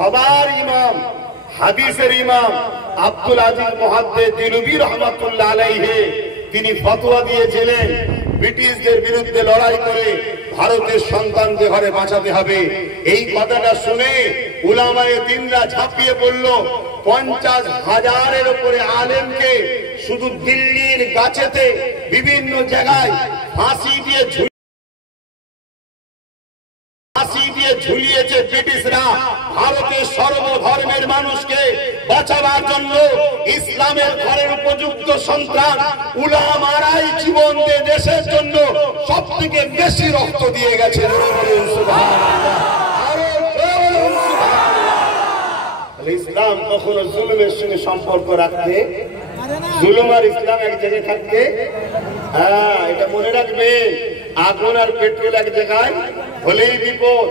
সবার ইমাম হাদিসের ইমাম আব্দুল আজিজ মুহাদ্দিস দিলবি রহমাতুল্লাহ আলাইহি তিনি ফতোয়া দিয়েছিলেন ব্রিটিশদের বিরুদ্ধে লড়াই করে ভারতের সন্তানদের ঘরে বাঁচাতে হবে। এই কথাটা শুনে উলামায়ে দ্বীনরা ঝাঁপিয়ে পড়ল। 50,000-এর উপরে আলেমকে শুধু দিল্লির গাছেতে বিভিন্ন জায়গায় ফাঁসি দিয়ে ঝুলিয়েছে ব্রিটিশরা। ভারতের সর্বধর্মের মানুষকে বাঁচাবার জন্য ইসলামের ঘরের উপযুক্ত সন্তান উলামারাই জীবন দিয়ে দেশের জন্য সব থেকে বেশি রক্ত দিয়ে গেছে। ইসলাম কখনো জুলুমের সঙ্গে সম্পর্ক রাখতে, জুলুম আর ইসলাম এক জায়গায় থাকতে, এটা মনে রাখবেন। আগুন আর পেট্রোল এক জায়গায় হলেই বিপদ,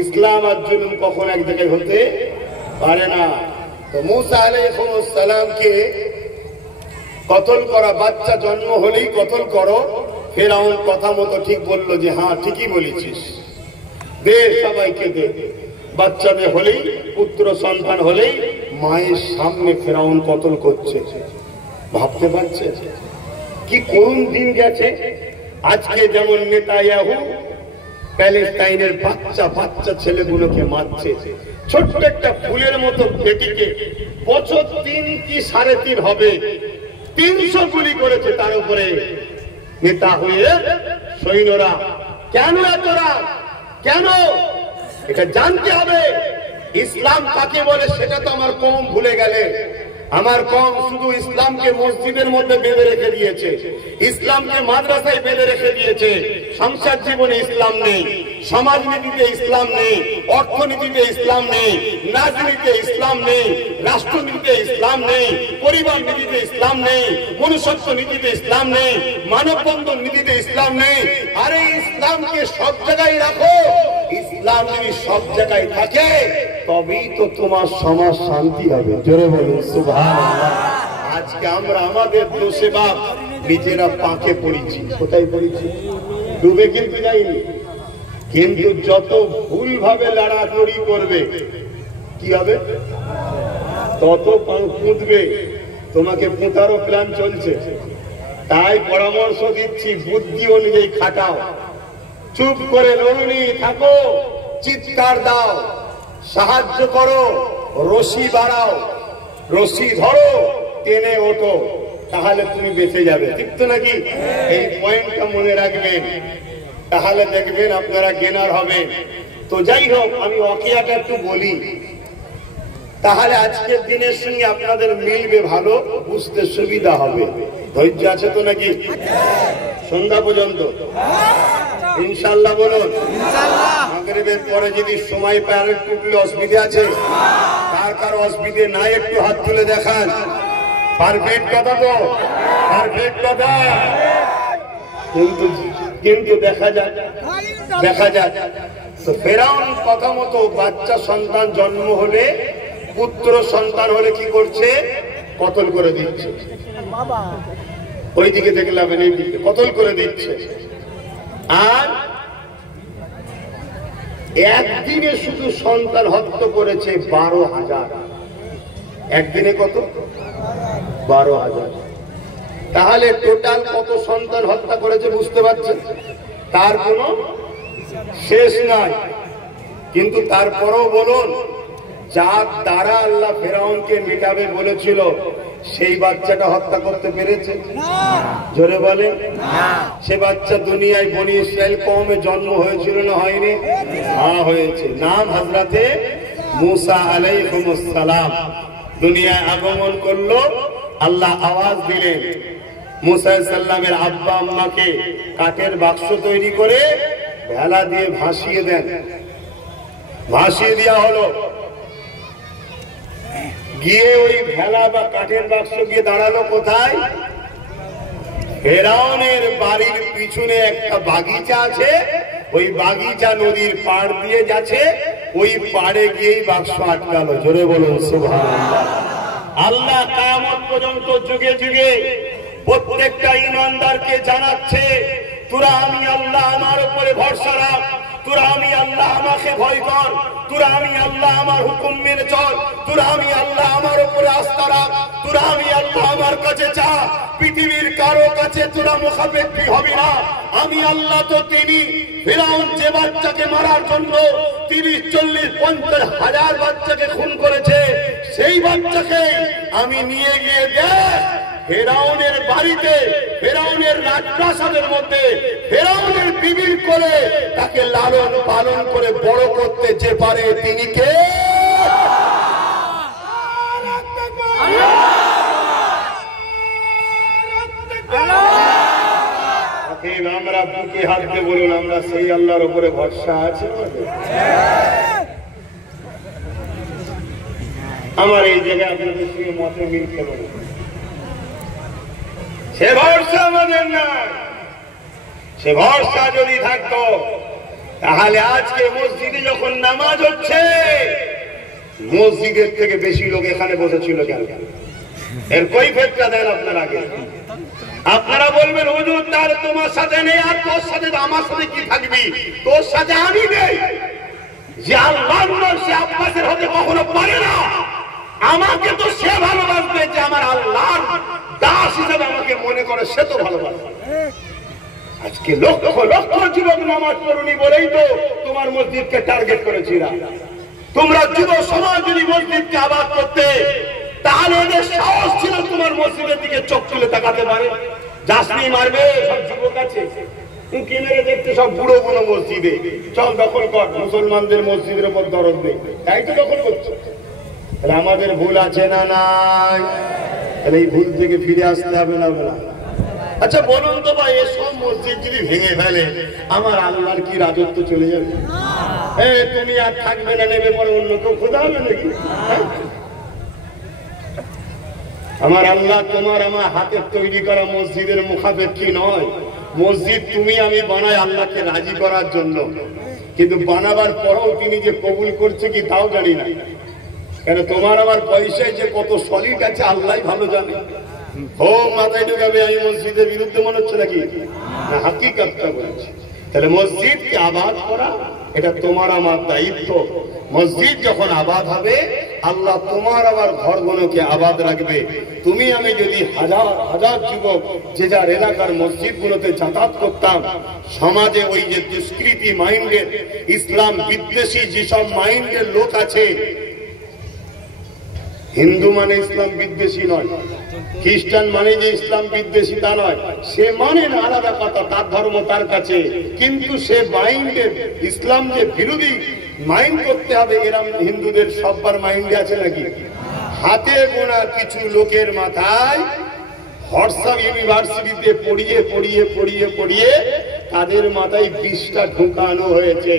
ইসলাম আর জুলুম কখন এক জায়গায় হতে পারে না। তো মুসা আলাইহিস সালামকে কতল করা, বাচ্চা জন্ম হলেই কতল করো। ফেরাউন কথা মতো ঠিক বলল যে হ্যাঁ ঠিকই বলেছিস, দে সবাইকে দে। বাচ্চাদের হলেই, পুত্র সন্তান হলেই মায়ের সামনে ফেরাউন কতল করছে। ভাবতে পারছে কি করুণ দিন গেছে। আজকে যেমন নেতানিয়াহু প্যালেস্টাইনের বাচ্চা ছেলেগুলোকে মারছে, ছোট্ট একটা ফুলের মতো বেটিকে বছর 3 কি 3.5 হবে 300 গুলি করেছে তার উপরে। নেতা হয়ে সৈন্যরা কেন এতরা, কেন এটা জানতে হবে। ইসলাম কাকে বলে সেটা তো আমার কওম ভুলে গেলে। আমার কওম শুধু ইসলামকে মসজিদের মধ্যে বেঁধে রেখে দিয়েছে, ইসলামকে মাদ্রাসায় বেঁধে রেখে দিয়েছে। সংসার জীবনে ইসলাম নেই, সমাজনীতিতে ইসলাম নেই, অর্থনীতিতে ইসলাম নেই, রাজনীতিতে ইসলাম নেই, রাষ্ট্রনীতিতে ইসলাম নেই, পরিবার নীতিতে ইসলাম নেই, মনুষ্যত্ব নীতিতে ইসলাম নেই, মানববন্ধন নীতিতে ইসলাম নেই। আরে ইসলামকে সব জায়গায় রাখো। ইসলাম যদি সব জায়গায় থাকে তবেই তো তোমার সমাজ শান্তি হবে। জোরে বলুন সুবহানাল্লাহ। আজকে আমরা আমাদের দোষে বাপ নিজেরা পাকে পড়েছি। কোথায় পড়েছি? ডুবে কিন্তু যাইনি, কিন্তু যত ভুল ভাবে লড়াচড়ি করবে কি হবে, তত পুঁতবে। তোমাকে পুঁতারও প্ল্যান চলছে, তাই পরামর্শ দিচ্ছি বুদ্ধি অনুযায়ী খাটাও। চুপ করে লড়ুনি থাকো, চিৎকার দাও, সাহায্য করো, রশি বাড়াও, রশি ধরো, টেনে ওঠো, তাহলে তুমি বেঁচে যাবে। ঠিক তো নাকি? এই পয়েন্টটা মনে রাখবেন, তাহলে দেখবেন আপনারা গেনার হবেন। তো যাই হোক, আমি ওয়াকিয়াটা একটু বলি, তাহলে আজকের দিনের সঙ্গে আপনাদের মিলবে, ভালো বুঝতে সুবিধা হবে। ধৈর্য আছে তো নাকি? সন্ধ্যা পর্যন্ত ইনশাআল্লাহ বলুন। মাগরিবের পরে যদি সময় পায় আর একটু অসুবিধা আছে, কার কার অসুবিধে নাই একটু হাত তুলে দেখান। পারফেক্ট কথা তো, পারফেক্ট কথা। কিন্তু দেখা যাক তো ফেরাউন কথা মতো বাচ্চা সন্তান জন্ম হলে, পুত্র সন্তান হলে কি করছে? কতল করে দিচ্ছে। ওইদিকে দেখলাম, এইদিকে কতল করে দিচ্ছে। আর একদিনে শুধু সন্তান হত্যা করেছে 12,000। একদিনে কত? 12,000। তাহলে টোটাল কত সন্তান হত্যা করেছে বুঝতে পারছেন? তার কোনো শেষ নাই। কিন্তু তারপরও বলুন, যার দ্বারা আল্লাহ ফেরাউনকে মেটাবে বলেছিল সেই বাচ্চাটা হত্যা করতে পেরেছে? জোরে বলেন। সে বাচ্চা দুনিয়ায় বনি ইসরাইল কওমে জন্ম হয়েছিল না হয়নি? হ্যাঁ হয়েছে। নাম হযরতে মুসা আলাইহিস সালাম। দুনিয়ায় আগমন করলো, আল্লাহ আওয়াজ দিলেন। মুসা আলাইহিস সালামের আব্বা আম্মাকে কাঠের বাক্স তৈরি করে ভেলা দিয়ে ভাসিয়ে দেন। ভাসিয়ে দেওয়া হলো। গিয়ে ওই ভেলা বা কাঠের বাক্স গিয়ে দাঁড়ালো কোথায়? ফেরাউনের বাড়ির পিছনে একটা বাগিচা আছে, ওই বাগিচা নদীর পাড় দিয়ে যাচ্ছে, ওই পাড়ে গিয়েই বাক্স আটকালো। জোরে বলুন সুবহানাল্লাহ। আল্লাহ কিয়ামত পর্যন্ত যুগে যুগে প্রত্যেকটা ঈমানদারকে জানাচ্ছে, তোরা আমি আল্লাহ আমার উপরে ভরসা রাখ, তোরা আমি আল্লাহ আমাকে ভয় কর, তোরা আমি আল্লাহ আমার হুকুম মেনে চল, তোরা আমি আল্লাহ আমার উপরে আস্থা রাখ, তোরা আমি আল্লাহ আমার কাছে চা। পৃথিবীর কারো কাছে তোরা মুখাপেক্ষী হবি না। আমি আল্লাহ তো তিনি। ফিরাউন যে বাচ্চাকে মারার জন্য 30, 40, 50 হাজার বাচ্চাকে খুন করেছে, সেই বাচ্চাকে আমি নিয়ে গিয়ে দেখ ফেরাউনের বাড়িতে, ফেরাউনের রাজপ্রাসাদের মধ্যে, ফেরাউনের বিবির করে তাকে লালন পালন করে বড় করতে যে পারে তিনি কে? আমরা বুকে হাত দিয়ে বলুন, আমরা সেই আল্লাহর উপরে ভরসা আছে। আমার এই জায়গায় আপনাদের সঙ্গে মতে মিলতে পারে, সে ভরসা আমাদের না। সে ভরসা যদি থাকতো তাহলে আজকে মসজিদে যখন নামাজ হচ্ছে, মসজিদের থেকে বেশি লোক এখানে বসেছিল কেন? এর কৈফিয়তটা দেন আপনার আগে। আপনারা বলবেন হুজুর তার তোমার সাথে নেই, আর তোর সাথে আমার সাথে কি থাকবি? তোর সাথে আমি নেই। যে আল্লাহর নূর সে আব্বাসের হতে কখনো পারে না। আমাকে তো সে ভালোবাসবে যে আমার আল্লাহর দাস হিসেবে আমাকে মনে করে, সে তো ভালোবাসবে। আজকে লক্ষ লক্ষ যুবক নামাজ পড়ুনি বলেই তো তোমার মসজিদকে টার্গেট করেছিলাম। তোমরা যুব সমাজ যদি মসজিদকে আবাদ করতে, তাহলে এদের সাহস ছিল তোমার মসজিদের দিকে চোখ তুলে তাকাতে পারে। জাসনি মারবে সব যুবক আছে, উঁকি মেরে দেখতে সব বুড়ো বুড়ো মসজিদে, চল দখল কর, মুসলমানদের মসজিদের উপর দরদ নেই, তাই তো দখল করছে। তাহলে আমাদের ভুল আছে না নাই? তাহলে এই ভুল থেকে ফিরে আসতে হবে না? আচ্ছা বলুন তো ভাই, এসব মসজিদ যদি ভেঙে ফেলে আমার আল্লাহর কি রাজত্ব চলে যাবে? তুমি আর থাকবে না, নেবে পরে অন্য কেউ খোদা হবে নাকি? আমার আল্লাহ তোমার আমার হাতের তৈরি করা মসজিদের মুখাপেক্ষী নয়। মসজিদ তুমি আমি বানাই আল্লাহকে রাজি করার জন্য, কিন্তু বানাবার পরেও তিনি যে কবুল করছে কি তাও জানি না। কেন তোমার আমার পয়সায় যে কত সলিড আছে আল্লাহ ভালো জানে। ও মাথায় ঢুকাবে আমি মসজিদের বিরুদ্ধে মনে হচ্ছে নাকি? না, হাকিকতটা বলছি। তাহলে মসজিদকে আবাদ করা এটা তোমার আমার দায়িত্ব। মসজিদ যখন আবাদ হবে আল্লাহ তোমার আমার ঘরগুলোকে আবাদ রাখবে। তুমি আমি যদি হাজার হাজার যুবক যে যার এলাকার মসজিদগুলোতে যাতায়াত করতাম, সমাজে ওই যে দুষ্কৃতি মাইন্ডের, ইসলাম বিদ্বেষী যেসব মাইন্ডের লোক আছে, হিন্দু মানে ইসলাম বিদ্বেষী নয়, খ্রিস্টান মানে যে ইসলাম বিদ্বেষী তা নয়, সে মানে না, আলাদা কথা, তার ধর্ম তার কাছে, কিন্তু সে মাইন্ডের ইসলাম যে বিরোধী মাইন্ড করতে হবে, এরম হিন্দুদের সববার মাইন্ডে আছে নাকি? হাতে গোনা কিছু লোকের মাথায় হোয়াটসঅ্যাপ ইউনিভার্সিটিতে পড়িয়ে পড়িয়ে পড়িয়ে পড়িয়ে তাদের মাথায় বিষটা ঢুকানো হয়েছে।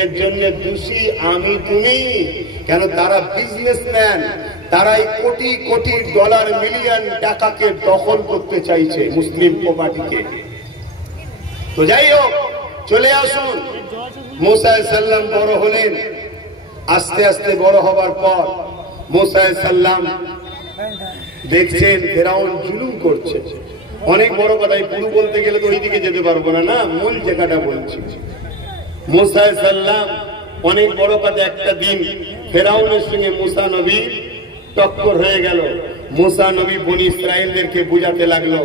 এর জন্য দোষী আমি তুমি। কেন? তারা বিজনেসম্যান, তারা এই কোটি কোটি ডলার মিলিয়ন টাকাকে দখল করতে চাইছে, মুসলিম প্রপার্টিকে। তো যাই হোক, চলে আসুন। মুসা আলাইহিস সালাম বড় হলেন। আস্তে আস্তে বড় হবার পর মুসা আলাইহিস সালাম দেখছেন ফেরাউন জুলুম করছে। অনেক বড় কথা, পুরো বলতে গেলে তো ওইদিকে যেতে পারবো না, না মূল জায়গাটা বলছি। মুসা আলাইহিস সালাম অনেক বড় কথা, একটা দিন ফেরাউনের সঙ্গে মুসা নবী টক্কর হয়ে গেল। মুসা নবী বনি ইসরায়েলদেরকে বুঝাতে লাগলো,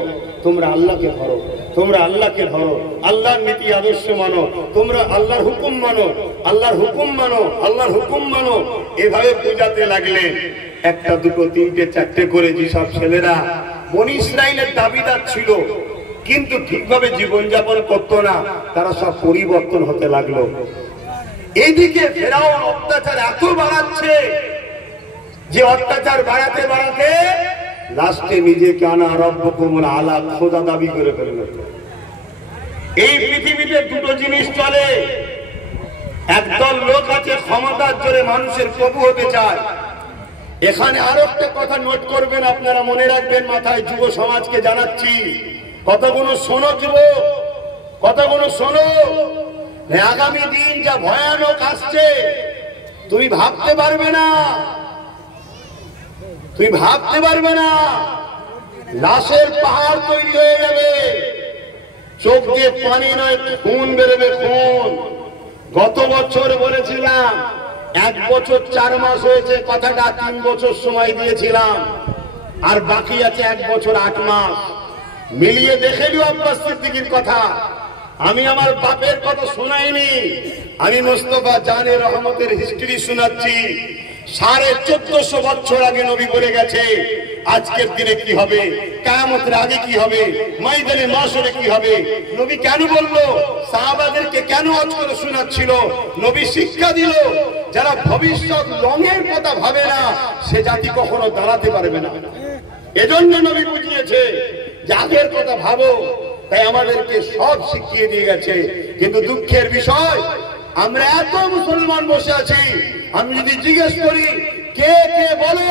তোমরা আল্লাহকে ধরো, তোমরা আল্লাহকে ধরো, আল্লাহর নীতি আদর্শ মানো, তোমরা আল্লাহর হুকুম মানো, আল্লাহর হুকুম মানো, আল্লাহর হুকুম মানো। এভাবে বুঝাতে লাগলেন। একটা দুটো তিনটে চারটে করে যেসব ছেলেরা বনি ইসরায়েলের দাবিদার ছিল কিন্তু ঠিকভাবে জীবনযাপন করতো না, তারা সব পরিবর্তন হতে লাগলো। এইদিকে ফেরাউন অত্যাচার এত বাড়াচ্ছে যে অত্যাচার বাড়াতে বাড়াতে লাস্টে নিজেকে আনা রব্বকুমুল আলা খোদা দাবি করে ফেলল। এই পৃথিবীতে দুটো জিনিস চলে, একদল লোক আছে ক্ষমতার জোরে মানুষের প্রভু হতে চায়। এখানে আরো একটা কথা নোট করবেন, আপনারা মনে রাখবেন, মাথায় যুব সমাজকে জানাচ্ছি, কথাগুলো শোনো যুবক, কথাগুলো শোনো। আগামী দিন যা ভয়ানক আসছে তুমি ভাবতে পারবে না, তুমি ভাবতে পারবে না। লাশের পাহাড় তৈরি হয়ে যাবে, চোখ দিয়ে পানি নয় খুন বেরোবে, খুন। গত বছর বলেছিলাম 1 বছর 4 মাস হয়েছে, কথাটা 3 বছর সময় দিয়েছিলাম, আর বাকি আছে 1 বছর 8 মাস। মিলিয়ে দেখে নিও আব্বাস সিদ্দিকীর কথা। আমি আমার বাপের কথা শোনাইনি, আমি মোস্তফা জানে রহমতের হিস্ট্রি শোনাচ্ছি। 1450 বছর আগে নবী বলে গেছে আজকের দিনে কি হবে, কিয়ামতের আগে কি হবে, ময়দানে মাশরে কি হবে। নবী কেন বললো, সাহাবাদেরকে কেন আজ করে শোনাচ্ছিল, নবী শিক্ষা দিল যারা ভবিষ্যৎ রঙের কথা ভাবে না সে জাতি কখনো দাঁড়াতে পারবে না। এজন্য নবী বুঝিয়েছে যে আগের কথা ভাবো, তাই আমাদেরকে সব শিখিয়ে দিয়ে গেছে। কিন্তু দুঃখের বিষয় আমরা এত মুসলমান বসে আছি, আমি যদি জিজ্ঞেস করি কে কে বলো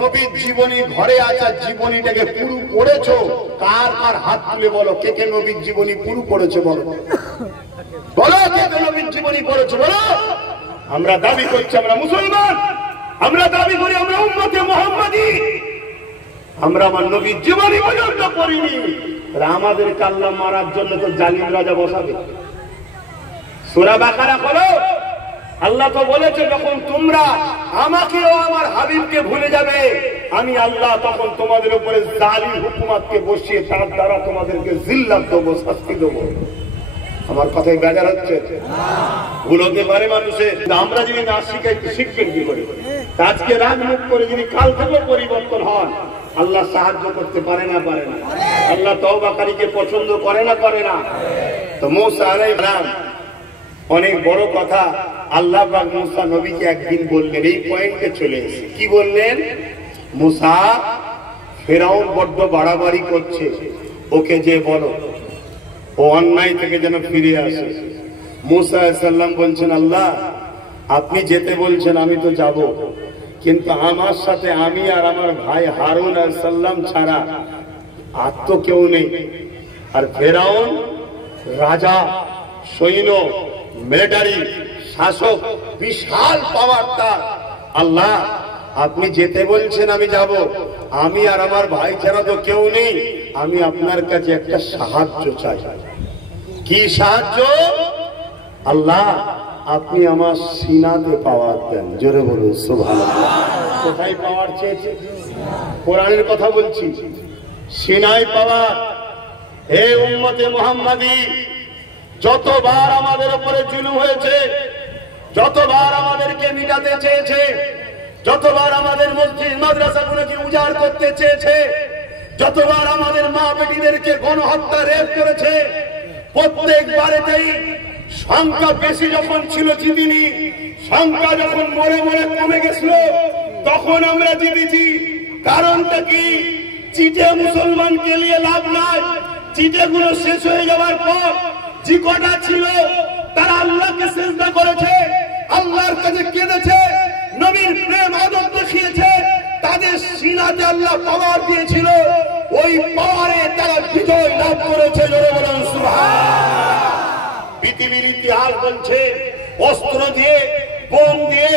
নবীর জীবনী ঘরে আছে, জীবনীটাকে পুরো পড়েছো, কার কার হাত তুলে বলো কে কে নবীর জীবনী পুরো পড়েছো, বলো বলো কে কে নবীর জীবনী পড়েছো বলো। আমরা দাবি করছি আমরা মুসলমান, আমরা দাবি করি আমরা উম্মতে মুহাম্মাদি, আমরা আমার নবীর জীবনী পর্যন্ত পড়িনি। আমাদেরকে আল্লাহ মারার জন্য তো জালিম রাজা বসাবে। সূরা বাকারা খোলো, আল্লাহ তো বলেছে যখন তোমরা আমাকে ও আমার হাবিবকে ভুলে যাবে আমি আল্লাহ তখন তোমাদের উপরে জালিম হুকুমতকে বসিয়ে তার দ্বারা তোমাদেরকে জিল্লাত দেবো, শাস্তি দেবো। আমার কথাই বেজার হচ্ছে? ভুল হতে পারে মানুষের, আমরা যদি না শিখাই শিখবেন কি করে? আজকে রাগ মুখ করে যদি কাল থেকে পরিবর্তন হন, আল্লাহ সাহায্য করতে পারে না পারে না? আল্লাহ তওবাকারীকে পছন্দ করে না করে না? তো মুসা আলাইহিস সালাম অনেক বড় কথা আল্লাহ পাক মুসা নবীকে একদিন বললেন, এই পয়েন্টে চলে এসে কি বললেন, মুসা ফেরাউন বড্ড বাড়াবাড়ি করছে, ওকে যে বলো ও অন্যায় থেকে যেন ফিরে আসে। মুসা আলাইহিস সালাম বলছেন আল্লাহ আপনি যেতে বলছেন আমি তো যাব, কিন্তু আমার সাথে আমি আর আমার ভাই হারুন আলাইহিস সালাম ছাড়া আর তো কেউ নেই। আর ফেরাউন রাজা, সৈন্য, মিলিটারি শাসক, বিশাল পাওয়ার তার। আল্লাহ আপনি যেতে বলছেন আমি যাব, আমি আর আমার ভাই ছাড়া তো কেউ নেই, আমি আপনার কাছে একটা সাহায্য চাই। কি সাহায্য? আল্লাহ আপনি আমার সিনাতে পাওয়ার দেন। জোরে বলুন সুবহানাল্লাহ। কোথায় পাওয়ার চেয়েছে? কোরআনের কথা বলছি, সিনায় পাওয়ার। হে উম্মতে মুহাম্মাদি, যতবার আমাদের উপরে জুলুম হয়েছে, যতবার আমাদেরকে মিটাতে চেয়েছে, যতবার আমাদের মসজিদ মাদ্রাসাগুলোকে উজাড় করতে চেয়েছে, যতবার আমাদের মা বেটিদেরকে গণহত্যা রেপ করেছে, প্রত্যেকবারেতেই সংখ্যা বেশি যখন ছিল জিতিনি, সংখ্যা যখন মরে মরে কমে গেছিল তখন আমরা জিতেছি। কারণটা কি? চিটে মুসলমানকে নিয়ে লাভ নাই। চিটেগুলো শেষ হয়ে যাওয়ার পর যে কটা ছিল তারা আল্লাহকে সিজদা করেছে, আল্লাহর কাছে কেঁদেছে, নবীর প্রেম আদর দেখিয়েছে, তাদের সিনাতে আল্লাহ পাওয়ার দিয়েছিল, ওই পাওয়ারে তারা বিজয় লাভ করেছে। জোরে বলুন সুবহানাল্লাহ। পৃথিবীর ইতিহাস বলছে অস্ত্র দিয়ে, বোম দিয়ে,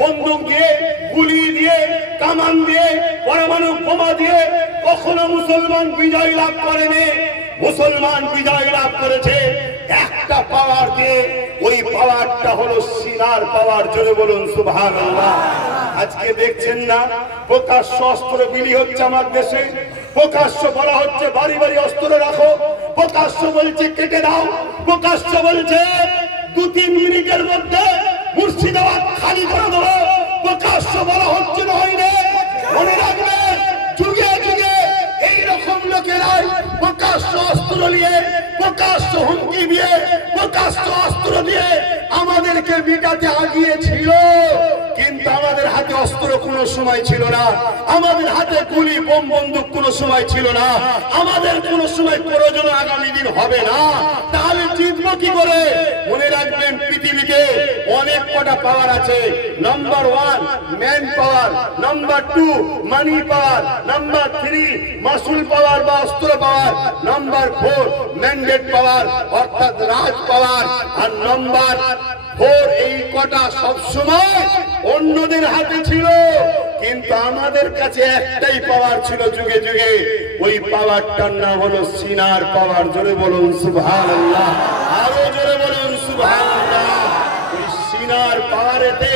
বন্দুক দিয়ে, গুলি দিয়ে, কামান দিয়ে, পরমাণু বোমা দিয়ে কখনো মুসলমান বিজয় লাভ করেনি। মুসলমান বিজয় লাভ করেছে একটা পাওয়ার দিয়ে, ওই পাওয়ারটা হলো সিনার পাওয়ার। জোরে বলুন সুবহানাল্লাহ। আজকে দেখছেন না প্রকাশ্য অস্ত্র বিলি হচ্ছে আমার দেশে, প্রকাশ্য বলা হচ্ছে বাড়ি বাড়ি অস্ত্র রাখো, প্রকাশ্য বলছে কেটে দাও, প্রকাশ্য বলছে 2-3 মিনিটের মধ্যে মুর্শিদাবাদ খালি করে দেবো, প্রকাশ্য বলা হচ্ছে নয় রে। মনে রাখবে যুগে যুগে এইরকম লোকেরাই প্রকাশ্য অস্ত্র নিয়ে, প্রকাশ্য হুমকি দিয়ে, প্রকাশ্য অস্ত্র দিয়ে আমাদেরকে মিটাতে আগিয়েছিল। কিন্তু আমাদের হাতে অস্ত্র কোনো সময় ছিল না, আমাদের হাতে গুলি বোম বন্দুক কোনো সময় ছিল না, আমাদের কোনো সময় প্রয়োজন আগামী দিন হবে না। তাহলে জিতবো কি করে? মনে রাখবেন পৃথিবীতে অনেক কটা পাওয়ার আছে। নাম্বার 1 ম্যান পাওয়ার, নাম্বার 2 মানি পাওয়ার, নাম্বার 3 মাসুল পাওয়ার বা অস্ত্র পাওয়ার, নাম্বার 4 ম্যান্ডেট পাওয়ার অর্থাৎ রাজ পাওয়ার, আর নাম্বার 4 এই কটা সবসময় অন্যদের হাতে ছিল। কিন্তু আমাদের কাছে একটাই পাওয়ার ছিল যুগে যুগে, ওই পাওয়ারটার নাম হলো সিনার পাওয়ার। জোরে বলুন সুবহানাল্লাহ, আরো জোরে বলুন সুবহানাল্লাহ। পাহাড়েতে,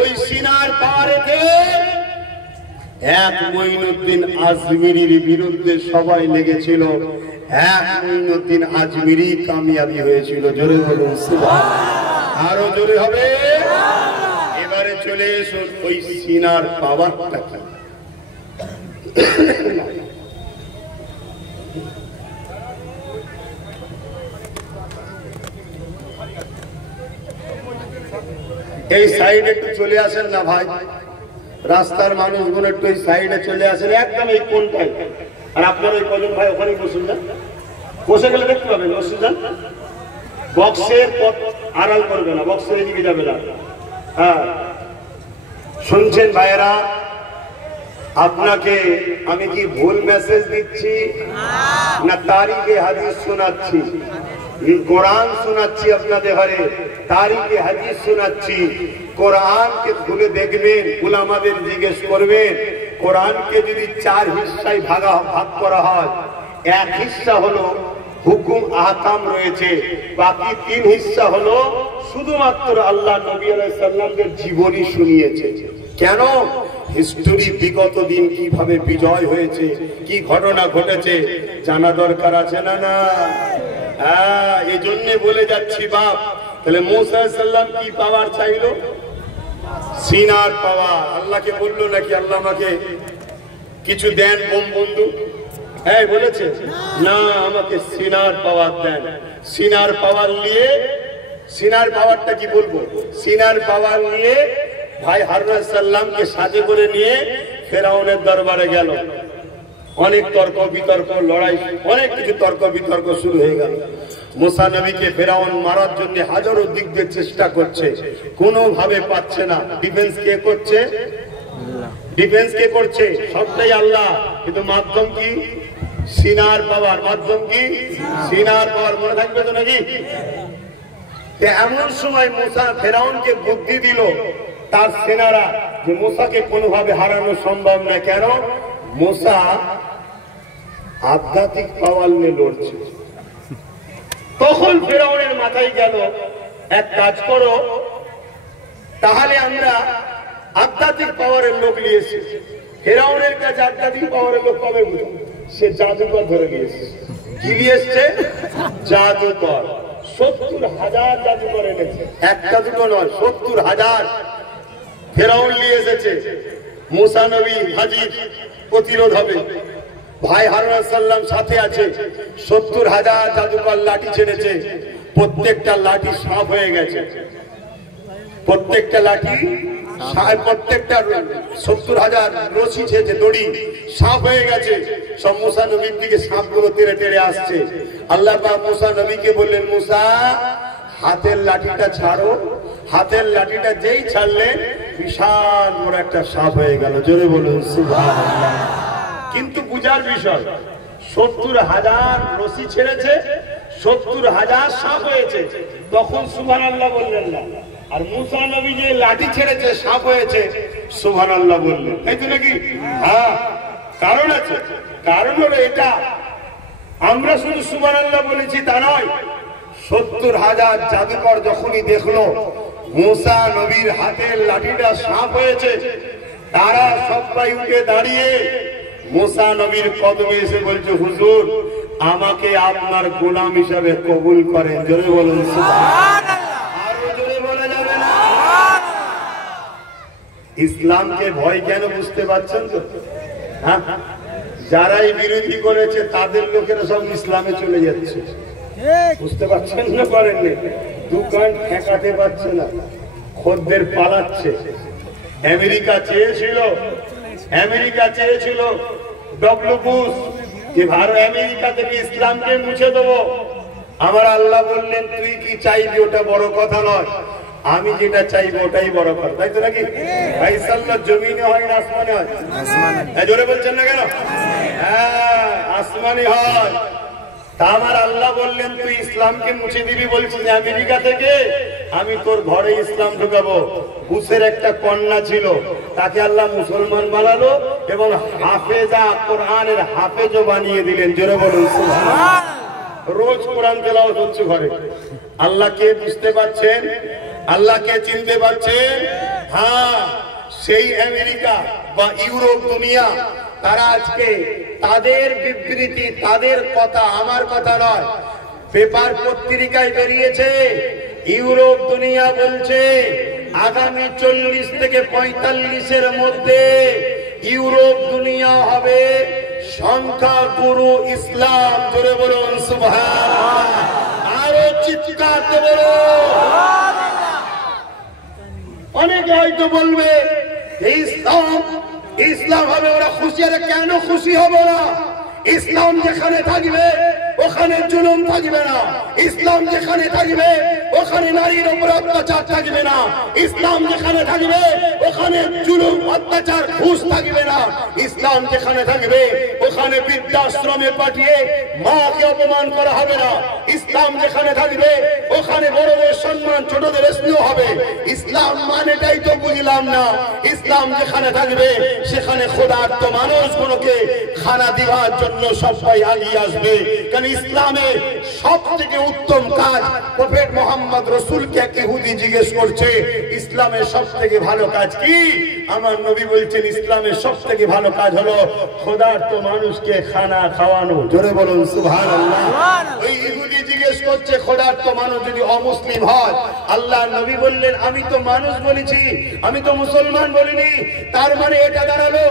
ওই সিনার পাহাড়েতে এক মঈনুদ্দিন আজমিরির বিরুদ্ধে সবাই লেগেছিল। এক মঈনুদ্দিন আজমিরি কামিয়াবি হয়েছিল। জোরে বলুন সুবহানাল্লাহ। আরো জোরে হবে। এবারে চলে এসো ওই সিনার পাওয়ারটা কি। এই সাইডে একটু চলে আসেন না ভাই, রাস্তার মানুষগুলো একটু এই সাইডে চলে আসেন, একদম এই কোনটাই। আর আপনার ওই কজন ভাই ওখানেই বসুন না, বসে গেলে দেখতে পাবেন। বসুন, বক্সের পথ আড়াল করবে না, বক্সের এদিকে যাবে না। হ্যাঁ, শুনছেন ভাইয়েরা? আপনাকে আমি কি ভুল মেসেজ দিচ্ছি না তারিখে হাদিস শোনাচ্ছি? কোরআন শোনাচ্ছি আপনাদের ঘরে, তারিখে হাদিস শোনাচ্ছি। কোরআনকে খুলে দেখবেন, উলামাদের জিজ্ঞেস করবেন, কোরআনকে যদি 4 হিস্সায় ভাগ করা হয়, এক হিস্সা হলো হুকুম আহকাম রয়েছে, বাকি 3 হিস্সা হলো শুধুমাত্র আল্লাহ নবী আলাইহিস সালামদের জীবনী শুনিয়েছে। কেন? হিস্টোরি, বিগত দিন কিভাবে বিজয় হয়েছে, কি ঘটনা ঘটেছে জানা দরকার আছে না? না, হ্যাঁ, এই জন্য বলে যাচ্ছি বাপ। তাহলে মুসা আলাইহিস সালাম কি পাওয়ার চাইলো? সিনার পাওয়ার। আল্লাহকে বললো নাকি আল্লাহ আমাকে কিছু দেন বোম বন্ধু? হ্যাঁ বলেছে না, আমাকে সিনার পাওয়ার দেন। সিনার পাওয়ার নিয়ে, সিনার পাওয়ারটা কি বলবো, সিনার পাওয়ার নিয়ে ভাই হারুন আলাইহিস সালামকে সাথে করে নিয়ে ফেরাউনের দরবারে গেল। অনেক তর্ক বিতর্ক, লড়াই, অনেক কিছু তর্ক বিতর্ক শুরু হয়ে গেল। মুসা নবীকে ফেরাউন মারার জন্য হাজারো দিক দিয়ে চেষ্টা করছে, কোনোভাবে পাচ্ছে না। ডিফেন্স কে করছে? ডিফেন্স কে করছে? সবটাই আল্লাহ, কিন্তু মাধ্যম কি? সিনার পাওয়ার। মাধ্যম কি? সিনার পাওয়ার। মনে থাকবে তো নাকি? এমন সময় মুসা ফেরাউনকে বুদ্ধি দিল তার সেনারা যে মুসাকে কোনোভাবে হারানো সম্ভব না। কেন? মুসা আধ্যাত্মিক পাওয়ার নিয়ে লড়ছে। তখন ফেরাউনের মাথায় গেল, এক কাজ করো, তাহলে আমরা আধ্যাত্মিক পাওয়ারের লোক নিয়েছি। ফেরাউনের কাছে আধ্যাত্মিক পাওয়ারের লোক কবে বুঝো? সে জাদুকর ধরে নিয়েছে। কি নিয়ে এসছে? জাদুকর। 70,000 জাদুকর এনেছে, একটা দুটো নয়, 70,000 ফেরাউন নিয়ে এসেছে। মুসা নবী হাজির, প্রতিরোধ হবে। ভাই হারুন আলাইহিস সালাম সাথে আছে। 70,000 জাদুকর লাঠি ছেড়েছে, প্রত্যেকটা লাঠি সাপ হয়ে গেছে। প্রত্যেকটা লাঠি, প্রত্যেকটা 70,000 রশি ছেড়েছে, দড়ি সাপ হয়ে গেছে। সব মুসা নবীর দিকে সাপগুলো তেড়ে তেড়ে আসছে। আল্লাহ পাক মুসা নবীকে বললেন, মুসা হাতের লাঠিটা ছাড়ো। হাতের লাঠিটা যেই ছাড়লেন, বিশাল বড় একটা সাপ হয়ে গেল। জোরে বলুন সুবহানাল্লাহ। কিন্তু বুঝার বিষয়, 70,000 রশি ছেড়েছে, 70,000 সাপ হয়েছে, তখন সুবহানাল্লাহ বললেন না। আর মুসা নবী যে লাঠি ছেড়েছে, সাপ হয়েছে, সুবহানাল্লাহ বললেন। তাই তো নাকি? হ্যাঁ, কারণ আছে। কারণ হলো এটা, আমরা শুধু সুবহানাল্লাহ বলেছি তা নয়। 70,000 জাদুকর যখনই দেখলো মুসা নবীর হাতের লাঠিটা সাপ হয়েছে, তারা সবাই উঠে দাঁড়িয়ে মুসা নবীর কদমে এসে বলছে, হুজুর আমাকে আপনার গোলাম হিসাবে কবুল করেন। জোরে বলুন সুবহানাল্লাহ। আরো জোরে বলা যাবে না? ইসলামকে ভয় কেন বুঝতে পারছেন তো? হ্যাঁ, যারাই বিরোধী করেছে তাদের লোকেরা সব ইসলামে চলে যাচ্ছে। বুঝতে পারছেন না? পারেননি। দোকান ঠেকাতে পারছে না, খদ্দের পালাচ্ছে। আমেরিকা চেয়েছিল ডব্লিউ বুশ যে ভারত আমেরিকা থেকে ইসলামকে মুছে দেবো। আমার আল্লাহ বললেন, তুই কি চাইবি ওটা বড় কথা নয়, আমি যেটা চাইবো ওটাই বড় কথা। তাই তো নাকি? ভাই সাল্লাল্লাহ জমিনে হয় না আসমানে হয়? জোরে বলছেন না কেন? হ্যাঁ, আসমানে হয়। তা আমার আল্লাহ বললেন, তুই ইসলামকে মুছে দিবি বলছিস আমেরিকা থেকে, আমি তোর ঘরে ইসলাম ঢুকাবো। বুশের একটা কন্যা ছিল, তাকে আল্লাহ মুসলমান বানালো এবং হাফেজা, কোরআনের হাফেজও বানিয়ে দিলেন। জোরে বলুন সুবহানাল্লাহ। রোজ কোরআন তেলাওয়াত হচ্ছে ঘরে। আল্লাহ কে বুঝতে পারছেন? আল্লাহকে চিনতে পারছেন? হ্যাঁ, সেই আমেরিকা বা ইউরোপ দুনিয়া তারা আজকে তাদের বিবৃতি, তাদের কথা, আমার কথা নয়, পেপার পত্রিকায় বেরিয়েছে। ইউরোপ দুনিয়া বলছে আগামী 40 থেকে 45-এর মধ্যে ইউরোপ দুনিয়া হবে সংখ্যাগুরু ইসলাম। জোরে বলুন সুবহানাল্লাহ, আরো চিৎকার দিয়ে বলুন। অনেকে হয়তো বলবে ইসলাম হবে, ওরা খুশি। আরে কেন খুশি হবে না? ইসলাম যেখানে থাকবে ওখানে জুলুম থাকবে না। ইসলাম যেখানে থাকবে ওখানে নারীর উপর অত্যাচার থাকবে না। ইসলাম যেখানে থাকবে ওখানে জুলুম, অত্যাচার, ঘুষ থাকবে না। ইসলাম যেখানে থাকবে ওখানে বৃদ্ধাশ্রমে পাঠিয়ে মাকে অপমান করা হবে না। ইসলাম যেখানে থাকবে ওখানে বড়দের সম্মান, ছোটদের স্নেহ হবে। ইসলাম মানেটাই তো বুঝলাম না। ইসলাম যেখানে থাকবে সেখানে ক্ষুধার্ত মানুষগুলোকে খানা দেওয়ার জন্য সবাই এগিয়ে আসবে। কারণ ইসলামে সব থেকে উত্তম কাজ, প্রফেট মোহাম্মদ রসুলকে এক ইহুদি জিজ্ঞেস করছে ইসলামের সব থেকে ভালো কাজ কি? আমার নবী বলছেন ইসলামের সব থেকে ভালো কাজ হলো ক্ষুধার্ত মানুষকে খানা খাওয়ানো। জোরে বলুন সুবহানাল্লাহ। ওই ইহুদি জিজ্ঞেস করছে ক্ষুধার্ত মানুষ যদি অমুসলিম হয়, আল্লাহ নবী বললেন আমি তো মানুষ বলেছি, আমি তো মুসলমান বলিনি। তার মানে এটা দাঁড়ালো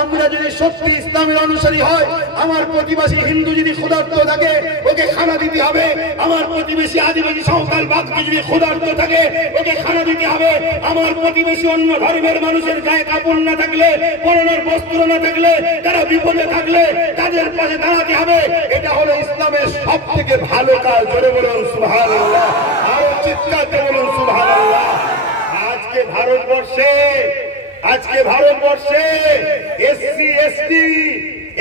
আমরা যদি সত্যি ইসলামের অনুসারী হয়, আমার প্রতিবেশী হিন্দু যদি ক্ষুধার্ত থাকে ওকে খানা দিতে হবে। আমার প্রতিবেশী আদিবাসী সাঁওতাল বাগদি যদি ক্ষুধার্ত থাকে ওকে খানা দিতে হবে। আমার প্রতিবেশী অন্য ধর্মের মানুষের গায়ে কাপড় না থাকলে, পরনের বস্ত্র না থাকলে, তারা বিপদে থাকলে তাদের পাশে দাঁড়াতে হবে। এটা হলো ইসলামের সব থেকে ভালো কাজ। জোরে বলুন সুবহানাল্লাহ, আরো চিৎকার দিয়ে বলুন সুবহানাল্লাহ। আজকে ভারতবর্ষে এসসি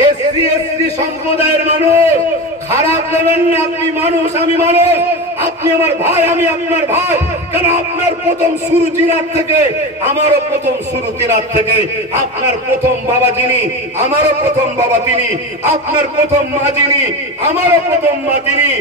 এসটি সম্প্রদায়ের মানুষ খারাপ দেবেন না। আপনি মানুষ, আমি মানুষ, আপনি আমার ভাই, আমি আপনার ভাই। কেন আপনার প্রথম শুরু জিরাত থেকে, আমারও প্রথম শুরু জিরাত থেকে। আপনার প্রথম বাবা যিনি, আমারও প্রথম বাবা তিনি। আপনার প্রথম মা যিনি, আমারও প্রথম মা তিনি।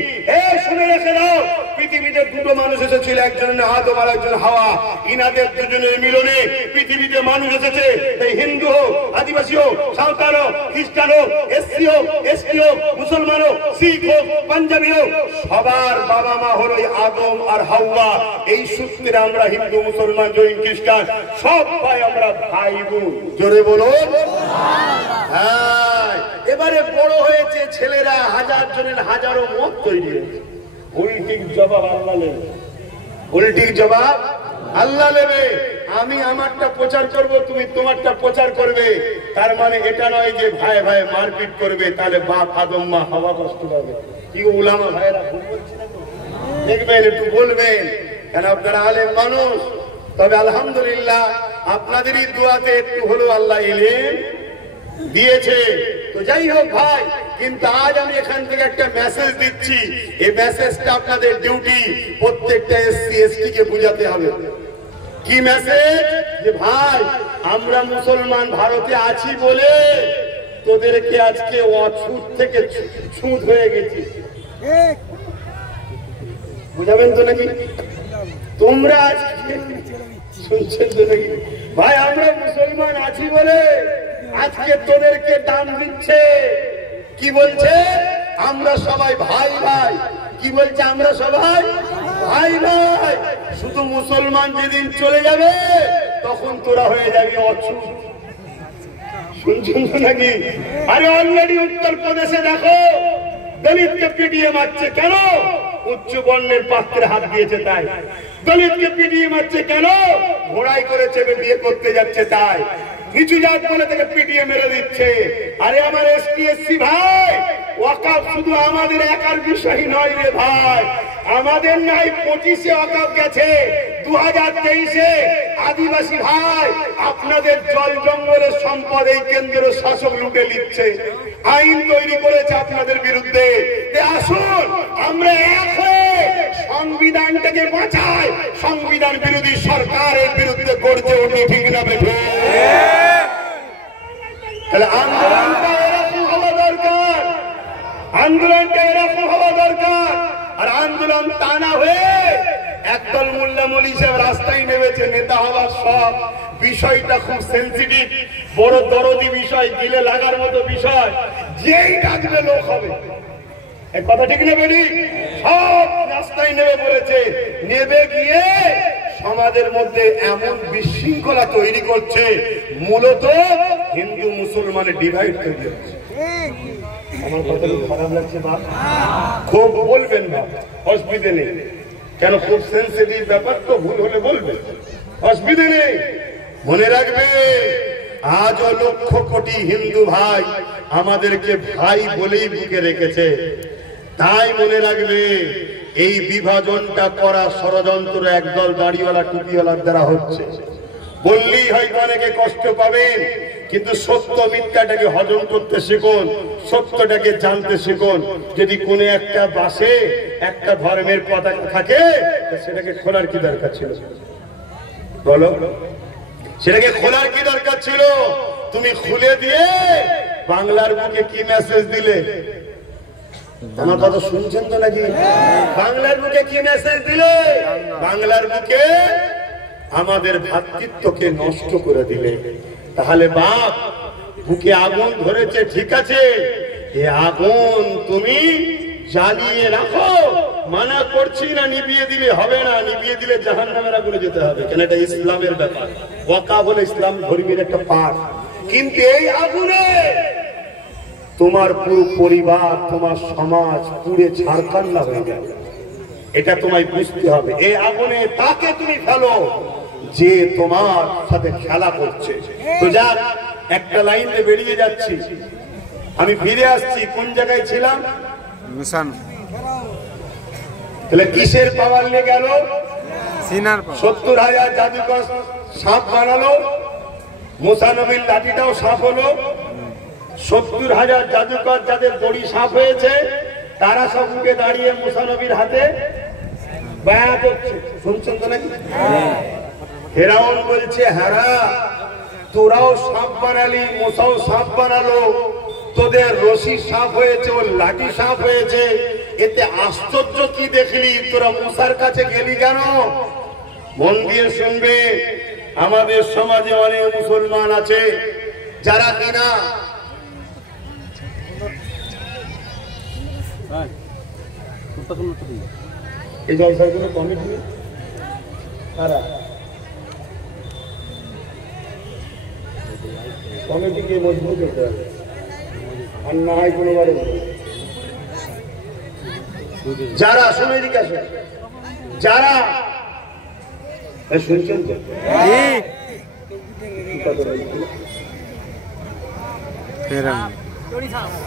শুনে রেখে দাও, পৃথিবীতে দুটো মানুষ এসেছিল, একজন আদম আর একজন হাওয়া। ইনাদের দুজনের মিলনে পৃথিবীতে মানুষ এসেছে। তাই হিন্দু হোক, আদিবাসী হোক, সাঁওতাল হোক, খ্রিস্টান হোক, এসসি হোক, এসটি হোক, মুসলমান হোক, শিখ হোক, পাঞ্জাবি হোক, সবার বাবা মা হলো আদম আর হাওয়া। এই সূত্রে আমরা হিন্দু, মুসলমান, জৈন, খ্রিস্টান সব ভাই, আমরা ভাই বোন। জোরে বলুন। হ্যাঁ, এবারে বড় হয়েছে ছেলেরা, 1000 জনের হাজারো মত তৈরি হয়েছে। উল্টির জবাব আল্লাহ নেবে, উল্টির জবাব আল্লাহ নেবে। আমি আমারটা প্রচার করব, তুমি তোমারটা প্রচার করবে। তার মানে এটা নয় যে ভাই ভাই মারপিট করবে, তাহলে বাপ আদম মা হাওয়া কষ্ট পাবে। কি উলামা ভাইরা ভুল বলছে না? দেখবেন, একটু বলবেন, কেন আপনারা আলেম মানুষ। তবে আলহামদুলিল্লাহ আপনাদেরই দোয়াতে একটু হলো আল্লাহ ইলম দিয়েছে। তো যাই হোক ভাই, কিন্তু আজ আমি এখান থেকে একটা মেসেজ দিচ্ছি। এই মেসেজটা আপনাদের ডিউটি, প্রত্যেকটা এসসি এসটি কে বুঝাতে হবে। কি মেসেজ? যে ভাই আমরা মুসলমান ভারতে আছি বলে তোদেরকে আজকে অছুত থেকে ছুঁত হয়ে গেছি। বুঝাবেন তো নাকি? তোমরা আজকে শুনছেন তো নাকি? ভাই আমরা মুসলমান আছি বলে আজকে তোদেরকে দান দিচ্ছে। কি বলছে? আমরা সবাই ভাই ভাই। কি বলছে? আমরা সবাই ভাই ভাই। শুধু মুসলমান যেদিন চলে যাবে তখন তোরা হয়ে যাবি অছুত। শুনছেন তো নাকি? আরে অলরেডি উত্তরপ্রদেশে দেখো দলিতকে পিটিয়ে মারছে। কেন? উচ্চ বর্ণের পাত্রে হাত দিয়েছে তাই। দলিতকে পিটিয়ে মারছে কেন? ঘোড়াই করে চেপে বিয়ে করতে যাচ্ছে তাই। নিচু জাত বলে তাকে পিটিয়ে মেরে দিচ্ছে। আরে আমার এসটি এসসি ভাই, ওয়াকাফ শুধু আমাদের একার বিষয় নয় রে ভাই। আমাদের নাই 25-এ ওয়াকাফ গেছে, 2023-এ আদিবাসী ভাই আপনাদের জল জঙ্গলের সম্পদ এই কেন্দ্রের শাসক লুটে নিচ্ছে। আইন তৈরি করেছে আপনাদের বিরুদ্ধে। আসুন আমরা এক হয়ে সংবিধানটাকে বাঁচাই, সংবিধান বিরোধী সরকারের বিরুদ্ধে গর্জে উঠি। ঠিক না বেঠে? তাহলে আন্দোলনটা এরকম হওয়া দরকার, আন্দোলনটা এরকম হওয়া দরকার। আর আন্দোলন তা না হয়ে একদল মোল্লা মৌলভী সাহেব বাপ, বিষয়টা খুব সেন্সিটিভ, বড় দরদি বিষয়, দিলে লাগার মতো বিষয়। যেই ডাকবে লোক হবে, এই কথা ঠিক নেবে, সব রাস্তায় নেমে পড়েছে। নেবে গিয়ে সমাজের মধ্যে এমন বিশৃঙ্খলা তৈরি করছে, মূলত হিন্দু মুসলমানের ডিভাইড তৈরি হচ্ছে। আমার কথা খারাপ লাগছে বাপ, খুব বলবেন না, অসুবিধে নেই। কেন, খুব সেন্সিটিভ ব্যাপার তো, ভুল হলে বলবে, অসুবিধে নেই। মনে রাখবে, আজও লক্ষ কোটি হিন্দু ভাই আমাদেরকে ভাই বলেই বুকে রেখেছে। তাই মনে রাখবে, এই বিভাজনটা করা ষড়যন্ত্র একদল দাড়িওয়ালা টুপিওয়ালার দ্বারা হচ্ছে। বললেই হয়তো অনেকে কষ্ট পাবেন, কিন্তু সত্য মিথ্যাটাকে হজম করতে শিখুন, সত্যটাকে জানতে শিখুন। যদি কোনো একটা বাসে একটা ধর্মের পতাকা থাকে, সেটাকে খোলার কি দরকার ছিল? বলো, সেটাকে খোলার কি দরকার ছিল? তুমি খুলে দিয়ে বাংলার বুকে কি মেসেজ দিলে? আমার কথা শুনছেন তো নাকি? বাংলার বুকে কি মেসেজ দিলে? বাংলার বুকে আমাদের ভ্রাতৃত্বকে নষ্ট করে দিলে। তাহলে বাপ, বুকে আগুন ধরেছে, ঠিক আছে, এ আগুন তুমি জ্বালিয়ে রাখো, মানা করছি না, নিভিয়ে দিলে হবে না, নিভিয়ে দিলে জাহান্নামের আগুনে যেতে হবে। কেন, এটা ইসলামের ব্যাপার, ওয়াকাফ হলো ইসলাম ধর্মের একটা পাঠ। কিন্তু এই আগুনে তোমার পুরো পরিবার, তোমার সমাজ পুড়ে ছারখান্না হয়ে যাবে, এটা তোমায় বুঝতে হবে। এই আগুনে তাকে তুমি ফেলো যে তোমার সাথে খেলা করছে। তো যাক, একটা লাইনে বেরিয়ে যাচ্ছি, আমি ফিরে আসছি। কোন জায়গায় ছিলাম? তাহলে কিসের পাওয়ার নিয়ে গেল? 70,000 জাদুকর সাপ বানালো, মুসা নবীর লাঠিটাও সাপ হলো। 70,000 জাদুকর যাদের দড়ি সাপ হয়েছে, তারা সব উঠে দাঁড়িয়ে মুসা নবীর হাতে বায়াত করছে। শুনছেন তো নাকি? ফেরাউন বলছে, হ্যাঁ তোরাও সাপ বানালি, মুসাও সাপ বানালো, তোদের রশি সাপ হয়েছে, ওর লাঠি সাপ হয়েছে, এতে আশ্চর্য কি দেখলি? তোরা মুসার কাছে গেলি কেন? মন দিয়ে শুনবে, আমাদের সমাজে অনেক মুসলমান আছে যারা কিনা এই জলসাগুলো কমিটি কমিটিকে মজবুত করতে হবে, আর না হয় কোনোবারে যারা শুনে দিকে আসে, যারা শুনছেন তো,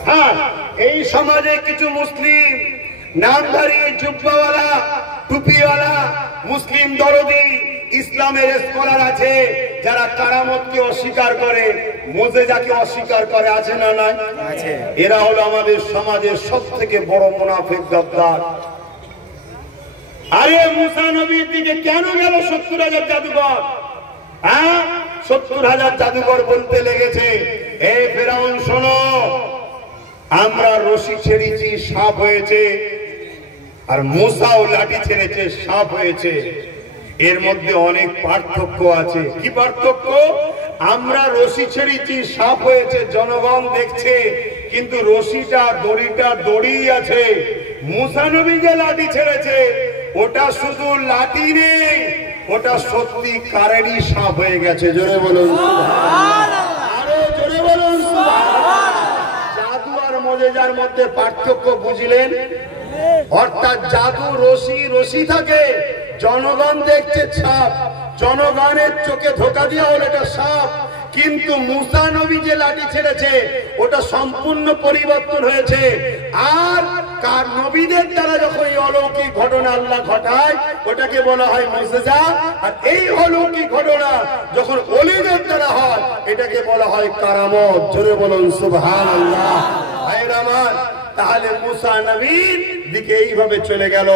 হ্যাঁ, এই সমাজে কিছু মুসলিম নামধারী, জুব্বাওয়ালা, টুপিওয়ালা, মুসলিম দরদি, ইসলামের স্কলার আছে যারা কারামতকে অস্বীকার করে, মুজিজাকে অস্বীকার করে, আছে না নাই? এরা হলো আমাদের সমাজের সবথেকে বড় মুনাফিক গাদ্দার। আরে মুসা নবীর দিকে কেন গেল 70,000 জাদুকর? হ্যাঁ, 70,000 জাদুকর বলতে লেগেছে, এ ফেরাউন শোনো, আমরা রশি ছেড়েছি, সাপ হয়েছে, আর মুসাও লাঠি ছেড়েছে, সাপ হয়েছে। এর মধ্যে অনেক পার্থক্য আছে। কি পার্থক্য? আমরা রশি ছেড়েছি, সাপ হয়েছে, জনগণ দেখছে, কিন্তু রশিটা, দড়িটা দড়ি আছে। মুসা নবী যে লাঠি ছেড়েছে, ওটা শুধু লাঠি নেই, ওটা সত্যি কারেরই সাপ হয়ে গেছে। জোরে বলুন সুবহানাল্লাহ, আরো জোরে বলুন সুবহানাল্লাহ। জাদু আর মুজিজার মধ্যে পার্থক্য বুঝলেন? অর্থাৎ জাদু রশি, রশি থাকে, জনগণ দেখছে সাপ, জনগণের চোখে ধোকা দেওয়া হলো এটা সাপ। কিন্তু মুসা নবী যে লাঠি ছেড়েছে, ওটা সম্পূর্ণ পরিবর্তন হয়েছে। আর কার নবীদের দ্বারা যখন এই অলৌকিক ঘটনা আল্লাহ ঘটায়, ওটাকে বলা হয় মুজিজা। আর এই অলৌকিক ঘটনা যখন ওলিদের দ্বারা হয়, এটাকে বলা হয় কারামত। জোরে বলুন সুবহানাল্লাহ। ভাইরা আমার, তাহলে মুসা নবীর দিকে এইভাবে চলে গেল,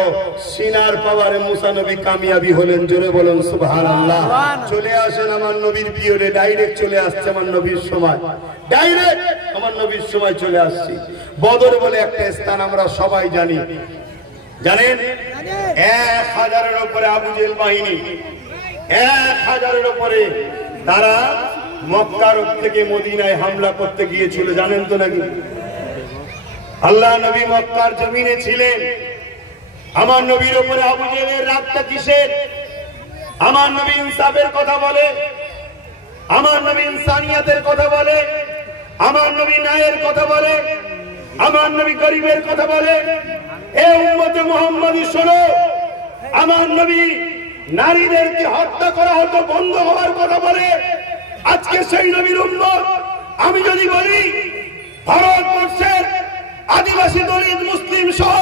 সিনার পাওয়ারে মুসা নবী কামিয়াবি হলেন। জোরে বলুন সুবহানাল্লাহ। চলে আসেন আমার নবীর পিরিয়ডে, ডাইরেক্ট চলে আসছে আমার নবীর সময়, ডাইরেক্ট আমার নবীর সময় চলে আসছি। বদর বলে একটা স্থান আমরা সবাই জানি, জানেন? 1000-এর উপরে আবু জেহেল বাহিনী, 1000-এর উপরে তারা মক্কার থেকে মদিনায় হামলা করতে গিয়েছিল, জানেন তো নাকি? আল্লাহ নবী মক্কার জমিনে ছিলেন, আমার নবীর উপরে আবু জেহেলের রাগটা কিসের? আমার নবী ইনসাফের কথা বলে, আমার নবী ইনসানিয়াতের কথা বলে, আমার নবী ন্যায়ের কথা বলে, আমার নবী গরিবের কথা বলে। এ উম্মতে মুহাম্মাদি শোনো, আমার নবী নারীদেরকে হত্যা করা হতো বন্ধ হওয়ার কথা বলে। আজকে সেই নবীর উম্মত আমি যদি বলি ভারতবর্ষের আদিবাসী দলিত মুসলিম সহ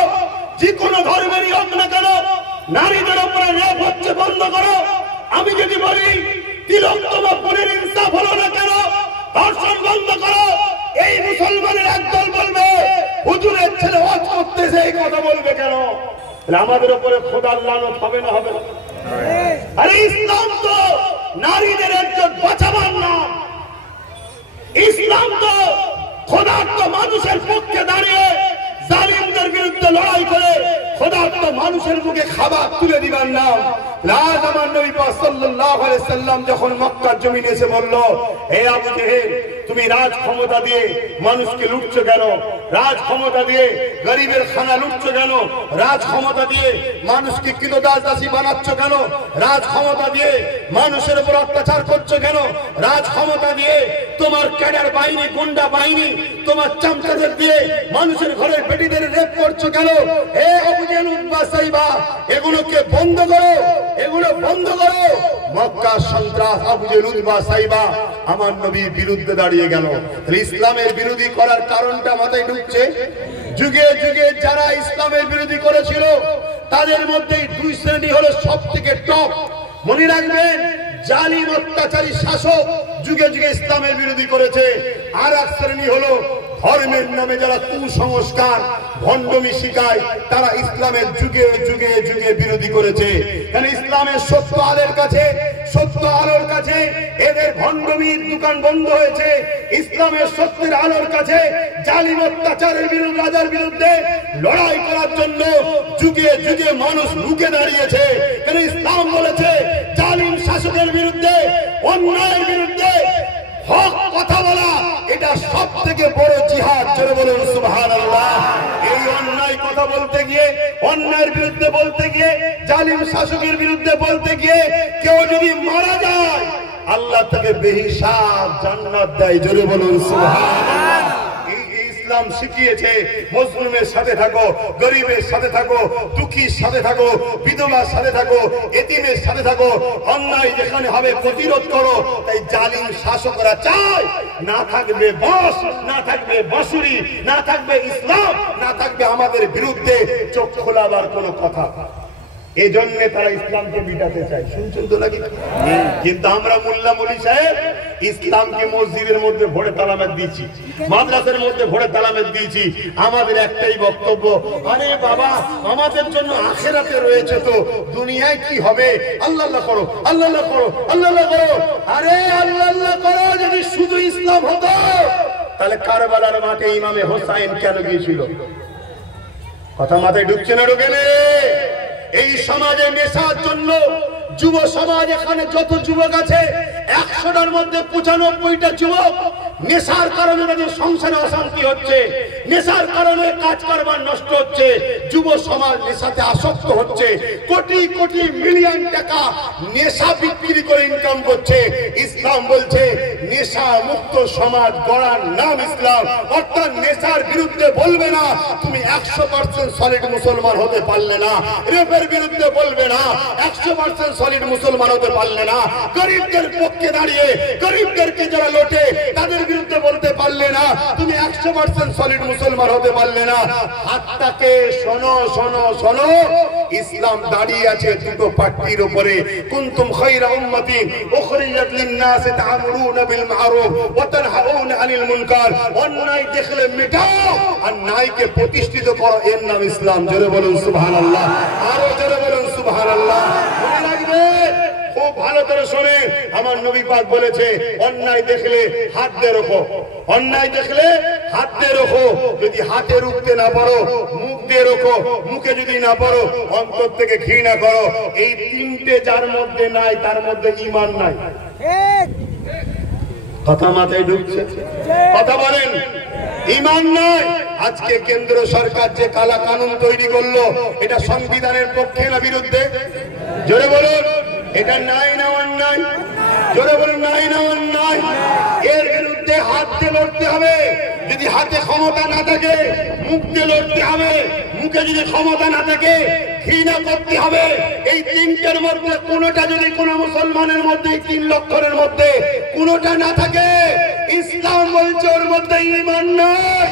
যে কোনো ধর্মেরই হোক না কেন নারীদের উপরে রেপ হচ্ছে বন্ধ করো, আমি যদি বলি তিলোত্তমা বোনের ইনসাফ হলো না কেন ধর্ষণ বন্ধ করো, এই মুসলমানের একদল বলবে হুজুরের ছেলে ওয়াজ করতেছে, এই কথা বলবে কেন? আমাদের উপরে খোদার লানত হবে না? হবে না? আরে ইসলাম তো নারীদের একজন বাঁচাবার নাম, ইসলাম তো খোদার্থ মানুষের পক্ষে দাঁড়িয়ে জালিমদের বিরুদ্ধে লড়াই করে খোদার্থ মানুষের মুখে খাবার তুলে দিবার নাম। আজ আমার নবী পাক সাল্লাল্লাহু আলাইহি সাল্লাম যখন মক্কার জমিনে এসে বলল, হে আবু জেহেল, তুমি রাজ ক্ষমতা দিয়ে মানুষকে লুটছো কেন? রাজ ক্ষমতা দিয়ে গরিবের খানা লুটছো কেন? রাজ ক্ষমতা দিয়ে মানুষকে কিলোদাস দাসী বানাচ্ছ কেন? রাজ ক্ষমতা দিয়ে মানুষের উপর অত্যাচার করছো কেন? রাজ ক্ষমতা দিয়ে তোমার ক্যাডার বাহিনী, গুন্ডা বাহিনী, তোমার চামচাদের দিয়ে মানুষের ঘরের বেটিদের রেপ করছো কেন? হে আবু জেহেল, উতবা, সাইবা, এগুলোকে বন্ধ করো, এগুলো বন্ধ করো। মক্কা সন্ত্রাস আবু জেহেল, উতবা, সাইবা আমার নবীর বিরুদ্ধে দাঁড়িয়ে গেল। ইসলামের বিরোধী করার কারণটা মাথায় ঢুকছে? যুগে যুগে যারা ইসলামের বিরোধী করেছিল তাদের মধ্যে দুই শ্রেণী হলো সব থেকে টপ। মনে রাখবেন, জালিম অত্যাচারী শাসক যুগে যুগে ইসলামের বিরোধী করেছে। আর এক শ্রেণী হলো ধর্মের নামে যারা কুসংস্কার ভণ্ডমি শিখায়, তারা ইসলামের যুগে যুগে যুগে বিরোধী করেছে। কারণ ইসলামের সত্য আলোর কাছে, সত্য আলোর কাছে এদের ভণ্ডমির দোকান বন্ধ হয়েছে। ইসলামের সত্যের আলোর কাছে জালিম অত্যাচারের বিরুদ্ধে, রাজার বিরুদ্ধে লড়াই করার জন্য যুগে যুগে মানুষ রুখে দাঁড়িয়েছে। কারণ ইসলাম বলেছে জালিম শাসকের বিরুদ্ধে, অন্যায়ের বিরুদ্ধে হক কথা বলা এটা সব থেকে বড় জিহাদ। জোরে বলুন সুবহানাল্লাহ। এই অন্যায় কথা বলতে গিয়ে, অন্যায়ের বিরুদ্ধে বলতে গিয়ে, জালিম শাসকের বিরুদ্ধে বলতে গিয়ে কেউ যদি মারা যায় আল্লাহ তাকে বেহিসাব জান্নাত দেয়। জোরে বলুন সুবহানাল্লাহ। ইসলাম শিখিয়েছে মজলুমের সাথে থাকো, গরিবের সাথে থাকো, দুঃখীর সাথে থাকো, বিধবার সাথে থাকো, এতিমের সাথে থাকো। অন্যায় যেখানে হবে প্রতিরোধ করো। তাই জালিম শাসকরা চায় না থাকবে বস, না থাকবে বাঁশুরি, না থাকবে ইসলাম, না থাকবে আমাদের বিরুদ্ধে চোখ খোলাবার কোনো কথা। এই জন্য তারা ইসলামকে মিটাতে চায়। শুনছেন তো নাকি? কিন্তু আমরা মোল্লা মৌলী সাহেব ইসলামকে মসজিদের মধ্যে ভরে তালামেদ দিয়েছি, মাদ্রাসার মধ্যে ভরে তালামেদ দিয়েছি। আমাদের একটাই বক্তব্য, আরে বাবা আমাদের জন্য আখিরাতে রয়েছে, তো দুনিয়ায় কি হবে? আল্লাহ আল্লাহ করো, আল্লাহ আল্লাহ করো, আল্লাহ আল্লাহ করো। আরে আল্লাহ আল্লাহ করো যদি শুধু ইসলাম হতো তাহলে কারবালার মাঠে ইমামে হোসাইন কেন গিয়েছিল? কথা মাথায় ঢুকছে না? ঢুকে নে। এই সমাজে নেশার জন্য যুব সমাজ, এখানে যত যুবক আছে 100টার মধ্যে 95টা যুবক নেশার কারণে তাদের সংসারে অশান্তি হচ্ছে, নেশার কারণে কাজ কারবার নষ্ট হচ্ছে, যুব সমাজ নেশাতে আসক্ত হচ্ছে, কোটি কোটি মিলিয়ন টাকা নেশা বিক্রি করে ইনকাম করছে। ইসলাম বলছে নেশা মুক্ত সমাজ গড়ার নাম ইসলাম। অর্থাৎ নেশার বিরুদ্ধে বলবে না তুমি 100% সলিড মুসলমান হতে পারলে না, রেপের বিরুদ্ধে বলবে না 100% সলিড মুসলমান হতে পারলে না, গরিবদের পক্ষে দাঁড়িয়ে গরিবদেরকে যারা লোটে তাদের বিরুদ্ধে বলতে পারলে না তুমি 100% সলিড মুসলমান হতে পারলে না। হাতটাকে শোনো শোনো শোনো, ইসলাম দাঁড়িয়ে আছে দুটো পাট্টির উপরে। কুনতুম খায়রা উম্মাতিন উখরিজাত লিন-নাস তা'মুরুনা বিল মা'রুফ ওয়া তানহাউনা আনিল মুনকার। অন্যায় দেখলে মেটাও আর ন্যায়কে প্রতিষ্ঠিত করো, এর নাম ইসলাম। জোরে বলুন সুবহানাল্লাহ, আরো জোরে বলুন সুবহানাল্লাহ। মনে রাখবে, খুব ভালো করে শোনে, আমার নবী পাক বলেছে অন্যায় দেখলে হাত দিয়ে রোখো, অন্যায় দেখলে হাত দিয়ে রোখো, যদি হাতে রুখতে না পারো মুখ দিয়ে রোখো, মুখে যদি না পারো অন্তর থেকে ঘৃণা করো। এই তিনটে যার মধ্যে নাই তার মধ্যে ঈমান নাই। কথা মাথায় ঢুকছে? কথা বলেন, ঈমান নাই। আজকে কেন্দ্র সরকার যে কালা কানুন তৈরি করলো, এটা সংবিধানের পক্ষে না বিরুদ্ধে? জোরে বলুন, এটা নাই না অন্যায়? জোরে বলুন, নাই না অন্যায়? এর বিরুদ্ধে হাত দিয়ে লড়তে হবে। যদি হাতে ক্ষমতা না থাকে মুখ দিয়ে লড়তে হবে, মুখে যদি ক্ষমতা না থাকে ঘৃণা করতে হবে। এই তিনটার মধ্যে কোনোটা যদি কোন মুসলমানের মধ্যে, 3 লক্ষণের মধ্যে কোনোটা না থাকে, ইসলাম বলছে ওর মধ্যে ঈমান নাই।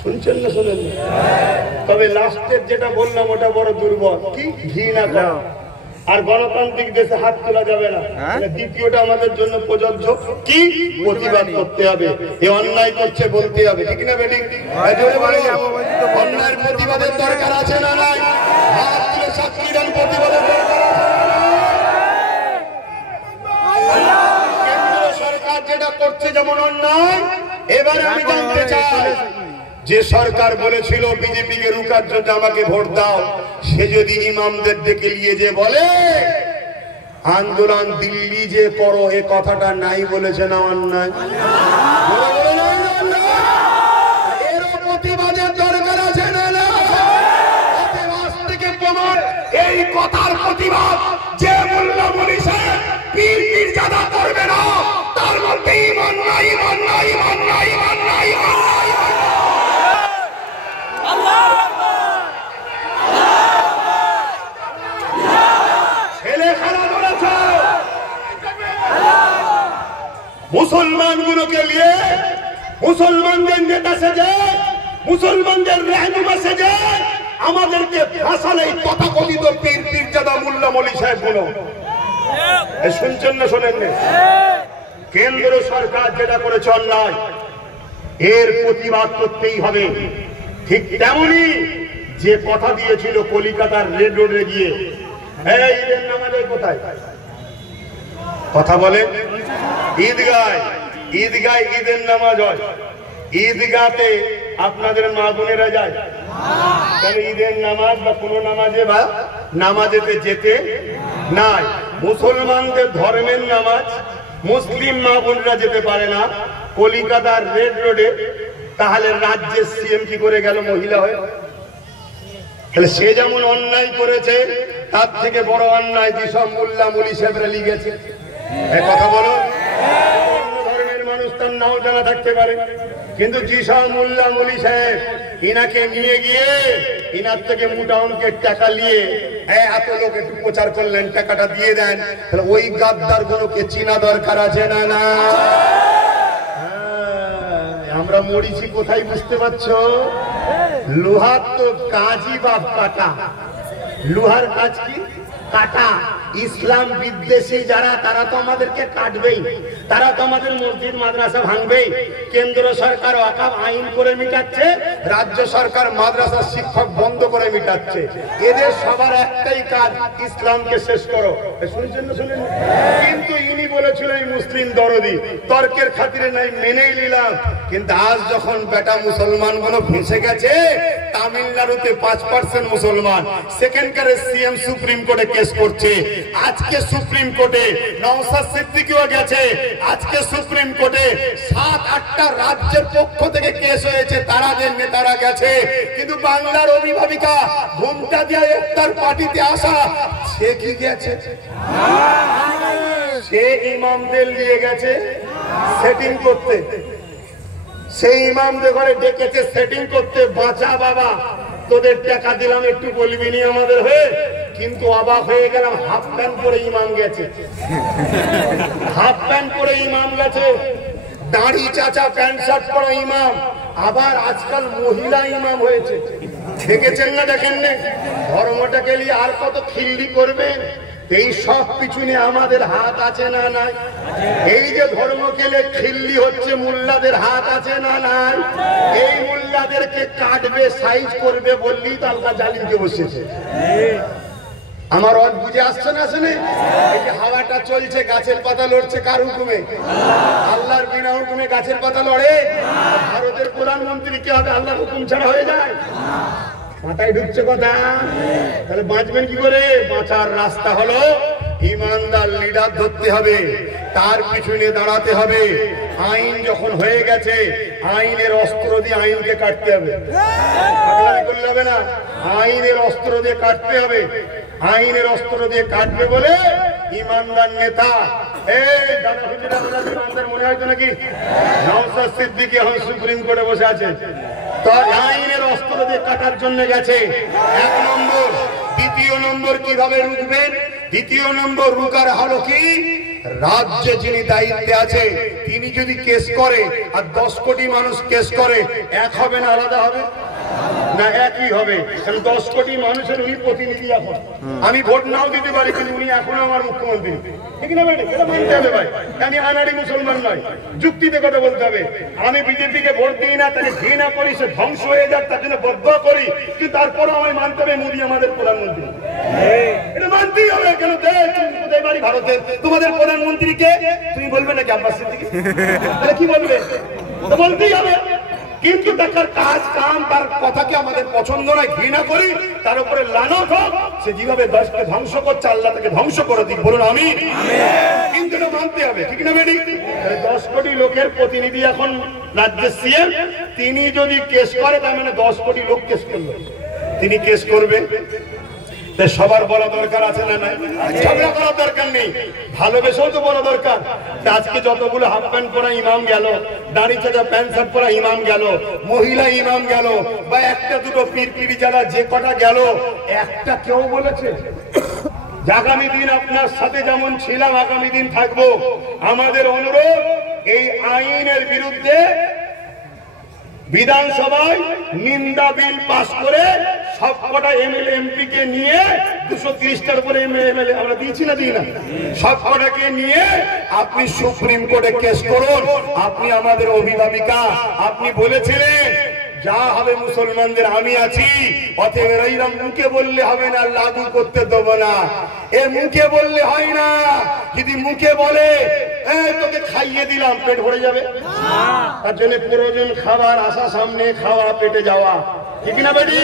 শুনছেন না? শোনেন। তবে লাস্টের যেটা বললাম ওটা বড় দুর্বল। কি? ঘৃণা করা। আর গণতান্ত্রিক দেশে হাত তোলা যাবে না। দ্বিতীয়টা আমাদের জন্য প্রযোজ্য। কি? প্রতিবাদ করতে হবে। এই অন্যায় করছে বলতে হবে, ঠিক না বেটি? অন্যায়ের প্রতিবাদের দরকার আছে না নাই? হাত তুলে সাক্ষী দেন, প্রতিবাদের দরকার আছে। কেন্দ্র সরকার যেটা করছে যেমন অন্যায়, এবারে আমি জানতে চাই, যে সরকার বলেছিল বিজেপি কে রুখার জন্য আমাকে ভোট দাও, সে যদি ইমামদের ডেকে নিয়ে যে বলে আন্দোলন দিল্লি যে করো, এ কথাটা নাই বলেছে না অন্যায়? এরও প্রতিবাদের দরকার আছে না? থেকে প্রমাণ এই কথার প্রতিবাদ যে মোল্লা মনি সাহেব পীর পীরজাদা করবে না, তার মধ্যে ঈমান নাই, ঈমান নাই, ঈমান নাই, ঈমান নাই, ঈমান নাই। মুসলমানগুলোকে নিয়ে মুসলমানদের নেতা সেজে, মুসলমানদের রাহনুমা সেজে আমাদেরকে ফাঁসালে তথাকথিত পীর পীরজাদা মোল্লা মলি সাহেব গুলো। শুনছেন না? শোনেন না? কেন্দ্র সরকার যেটা করেছে অন্যায়, এর প্রতিবাদ করতেই হবে। ঠিক তেমনি যে কথা দিয়েছিল কলিকাতার রেড রোডে গিয়ে, এই ঈদের নামাজের কোথায় কথা বলে? ঈদগায়, ঈদগায় ঈদের নামাজ হয়। ঈদগাতে আপনাদের মা বোনেরা যায় কেন? ঈদের নামাজ বা কোনো নামাজে বা নামাজেতে যেতে নাই। মুসলমানদের ধর্মের নামাজ মুসলিম মা বোনরা যেতে পারে না কলিকাতার রেড রোডে, তাহলে রাজ্যের সিএম কি করে গেল মহিলা হয়ে? তাহলে সে যেমন অন্যায় করেছে, তার থেকে বড় অন্যায় যেসব মোল্লা মলি সাহেবরা লিখেছে। কথা বলো, ধর্মের মানুষ তার নাও জানা থাকতে পারে, কিন্তু যেসব মোল্লা মলি সাহেব ইনাকে নিয়ে গিয়ে ইনার থেকে মোটা অঙ্কের টাকা নিয়ে এত লোক একটু প্রচার করলেন, টাকাটা দিয়ে দেন, তাহলে ওই গাদ্দার গুলোকে চিনা দরকার আছে না? না, আমরা মরিছি কোথায় বুঝতে পারছো? লোহার তো কাজই বাপ কাটা। লোহার কাজ কি? কাটা। ইসলাম বিদ্বেষী যারা, তারা তো আমাদেরকে কাটবেই, তারা তো আমাদের মসজিদ মাদ্রাসা ভাঙবেই। কেন্দ্র সরকার ওয়াকফ আইন করে মিটাচ্ছে, রাজ্য সরকার মাদ্রাসার শিক্ষক বন্ধ করে মিটাচ্ছে। এদের সবার একটাই কাজ, ইসলামকে শেষ করো। শুনছেন না? শুনেন। কিন্তু ইনি বলেছিল এই মুসলিম দরদি, তর্কের খাতিরে নাই মেনেই নিলাম। কিন্তু আজ যখন বেটা মুসলমান গুলো ফেঁসে গেছে, তামিলনাড়ুতে 5% মুসলমান, সেখানকার সিএম সুপ্রিম কোর্টে কেস করছে। আজকে সুপ্রিম কোর্টে নওশাদ সিদ্দিকীও গেছে। আজকে সুপ্রিম কোর্টে 7-8টা রাজ্যের পক্ষ থেকে কেস হয়েছে, তারা যে নেতারা গেছে। কিন্তু বাংলার অভিভাবিকা ঘুমটা দিয়ে ইফতার পার্টিতে আসা, সে কি গেছে? সে ইমামদের নিয়ে গেছে সেটিং করতে। সেই ইমামদের ঘরে ডেকেছে সেটিং করতে। বাঁচা বাবা, তোদের টাকা দিলাম, একটু বলবি নি আমাদের হয়ে? কিন্তু অবাক হয়ে গেলাম, হাফ প্যান্ট পরে ইমাম গেছে, হাফ প্যান্ট পরে ইমাম গেছে, দাড়ি চাচা প্যান্ট শার্ট পরা ইমাম। আবার আজকাল মহিলা ইমাম হয়েছে, দেখেছেন না? দেখেন না? ধর্মটাকে নিয়ে আর কত খিল্লি করবেন? এই সব পিছনে আমাদের হাত আছে না নাই? এই যে ধর্মকে নিয়ে খিল্লি হচ্ছে, মোল্লাদের হাত আছে না নাই? এই মোল্লাদেরকে কাটবে, সাইজ করবে বললেই তো আলকা জালিমকে বসেছে। আমার রদ বুঝে আসছে না? আসেনি? এই যে হাওয়াটা চলছে, গাছের পাতা লড়ছে কার হুকুমে? আল্লাহর বিনা হুকুমে গাছের পাতা লড়ে? ভারতের প্রধানমন্ত্রী কি হবে আল্লাহর হুকুম ছাড়া হয়ে যায়? মাথায় ঢুকছে কথা? তাহলে বাঁচবেন কি করে? বাঁচার রাস্তা হলো ইমানদার লিডার ধরতে হবে, তার পিছনে দাঁড়াতে হবে। আইন যখন হয়ে গেছে, আইনের অস্ত্র দিয়ে আইনকে কাটতে হবে। করলে হবে না, আইনের অস্ত্র দিয়ে কাটতে হবে। আইনের অস্ত্র দিয়ে কাটবে বলে ইমানদার নেতা, মনে হয়তো নাকি নওশাদ সিদ্দিকী এখন সুপ্রিম কোর্টে বসে আছে, তো আইনের অস্ত্র দিয়ে কাটার জন্য গেছে। 1 নম্বর। দ্বিতীয় নম্বর কিভাবে রুখবেন? দ্বিতীয় নম্বর রুকার হলো কি, রাজ্যে যিনি দায়িত্বে আছে তিনি যদি কেস করে আর 10 কোটি মানুষ কেস করে, এক হবে না আলাদা হবে? না একই হবে। 10 কোটি মানুষের উনি প্রতিনিধি। এখন আমি ভোট নাও দিতে পারি, কিন্তু উনি এখনো আমার মুখ্যমন্ত্রী, ঠিক না ভাই? এটা মানতে হবে ভাই। আমি আনাড়ি মুসলমান নয়, যুক্তিতে কথা বলতে হবে। আমি বিজেপিকে ভোট দিই না, তাকে ঘৃণা করি, সে ধ্বংস হয়ে যাক তার জন্য বদদোয়া করি, কিন্তু তারপরও আমি মানতে হবে মোদী আমাদের প্রধানমন্ত্রী। এটা মানতেই হবে। কেন? কোথায় বাড়ি ভারতের, তোমাদের প্রধানমন্ত্রীকে তুমি বলবে নাকি আব্বাস সিদ্দিকী? তাহলে কি বলবে? তো বলতেই হবে। কিন্তু তার কাজ কাম, তার কথাকে আমাদের পছন্দ নয়, ঘৃণা করি, তার উপরে লানত হোক। সে যেভাবে দেশকে ধ্বংস করছে, আল্লাহ তাকে ধ্বংস করে দিক, বলুন আমি। কিন্তু এটা মানতে হবে, ঠিক না বেটি? 10 কোটি লোকের প্রতিনিধি এখন রাজ্যের সিএম, তিনি যদি কেস করে তার মানে 10 কোটি লোক কেস করবে, তিনি কেস করবে। সবার বলা দরকার আছে না? নাই? ঝগড়া করার দরকার নেই, ভালোবেসেও তো বলা দরকার। আজকে যতগুলো হাফ প্যান্ট পরা ইমাম গেল, দাড়ি চাঁচা প্যান্ট শার্ট পরা ইমাম গেল, মহিলা ইমাম গেল, বা একটা দুটো পীর যারা যে কটা গেল, একটা কেউ বলেছে আগামী দিন আপনার সাথে যেমন ছিলাম আগামী দিন থাকবো? আমাদের অনুরোধ, এই আইনের বিরুদ্ধে বিধানসভায় নিন্দা বিল পাস করে সবকটা এমএলএ এমপি কে নিয়ে 230টার উপরে এমএলএ আমরা দিয়েছি না, দিই না, সবকটাকে নিয়ে আপনি সুপ্রিম কোর্টে কেস করুন। আপনি আমাদের অভিভাবিকা, আপনি বলেছিলেন যা হবে মুসলমানদের আমি আছি, অতএব এরা মুখে বললে হবে না, লাগু করতে দেবো না। এ মুখে বললে হয় না, যদি মুখে বলে তোকে খাইয়ে দিলাম, পেট ভরে যাবে? তার জন্য প্রয়োজন খাবার আসা, সামনে খাওয়া, পেটে যাওয়া, ঠিক না বেটি?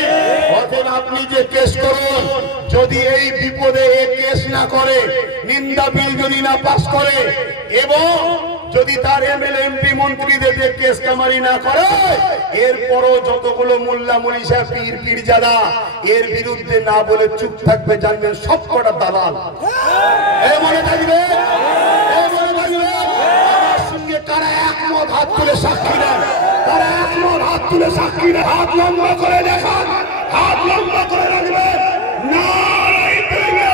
অতএব আপনি যে কেস করুন, যদি এই বিপদে এ কেস না করে, নিন্দা বিল যদি না পাস করে, এবং যদি তার এমএলএ এমপি মন্ত্রীদের যে কেস কামারি না করে, এরপরও যতগুলো মোল্লা মনীষা পীর পীরজাদা এর বিরুদ্ধে না বলে চুপ থাকবে, জানবেন সব কটা দালাল। মনে থাকবে, মনে থাকবে। আমার সঙ্গে কারা একমত হাত তুলে সাক্ষী দেন, তারা একমত হাত তুলে সাক্ষী দেন, হাত লম্বা করে দেখান, হাত লম্বা করে রাখবেন। নারায়ে তাকবীর,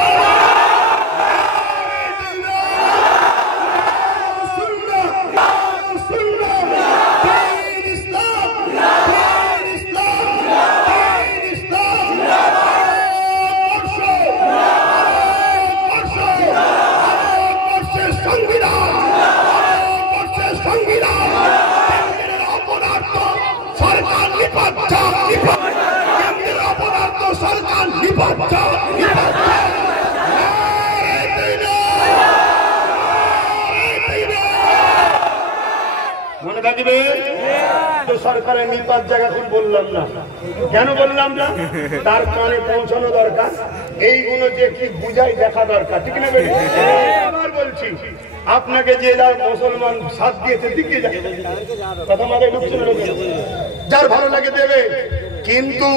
মনে থাকবে তো। সরকারের নিপাত জায়গা এখন বললাম না, কেন বললাম না? তার কানে পৌঁছানো দরকার, এইগুলো যে কি বুঝাই দেখা দরকার, ঠিক না বেটি? আবার বলছি, আপনাকে যে যার মুসলমান সাথ দিয়েছে দিকে যায়, কথা মাথায় ঢুকছে না? যার ভালো লাগে দেবে, কিন্তু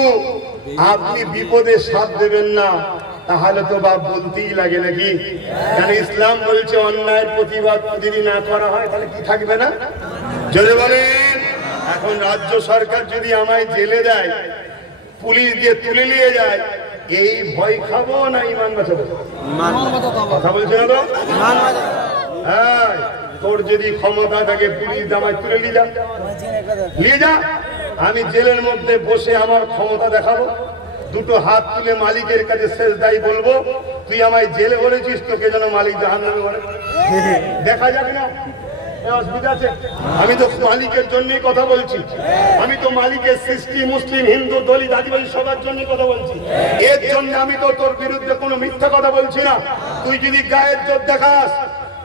আপনি বিপদে সাথ দেবেন না, তাহলে তো বাপ বলতেই লাগে নাকি? কেন ইসলাম বলছে অন্যায়ের প্রতিবাদ যদি না করা হয় তাহলে কি থাকবে না? জোরে বলেন। এখন রাজ্য সরকার যদি আমায় জেলে দেয়, পুলিশ দিয়ে তুলে নিয়ে যায়, এই ভয় খাবো না ইমান বাঁচাবো? কথা বলছে না তো? হ্যাঁ, তোর যদি ক্ষমতা থাকে পুলিশ আমায় তুলে নিয়ে যা, আমি জেলের মধ্যে বসে আমার ক্ষমতা দেখাবো, দুটো হাত তুলে মালিকের কাছে সেজদাই বলবো, তুই আমায় জেলে বলেছিস, তোকে যেন মালিক জাহান্নামে বলে। দেখা যাবে না? অসুবিধা আছে? আমি তো মালিকের জন্যই কথা বলছি, আমি তো মালিকের সৃষ্টি, মুসলিম, হিন্দু, দলিত, আদিবাসী সবার জন্যই কথা বলছি। এর জন্য আমি তো তোর বিরুদ্ধে কোনো মিথ্যা কথা বলছি না। তুই যদি গায়ের জোর দেখাস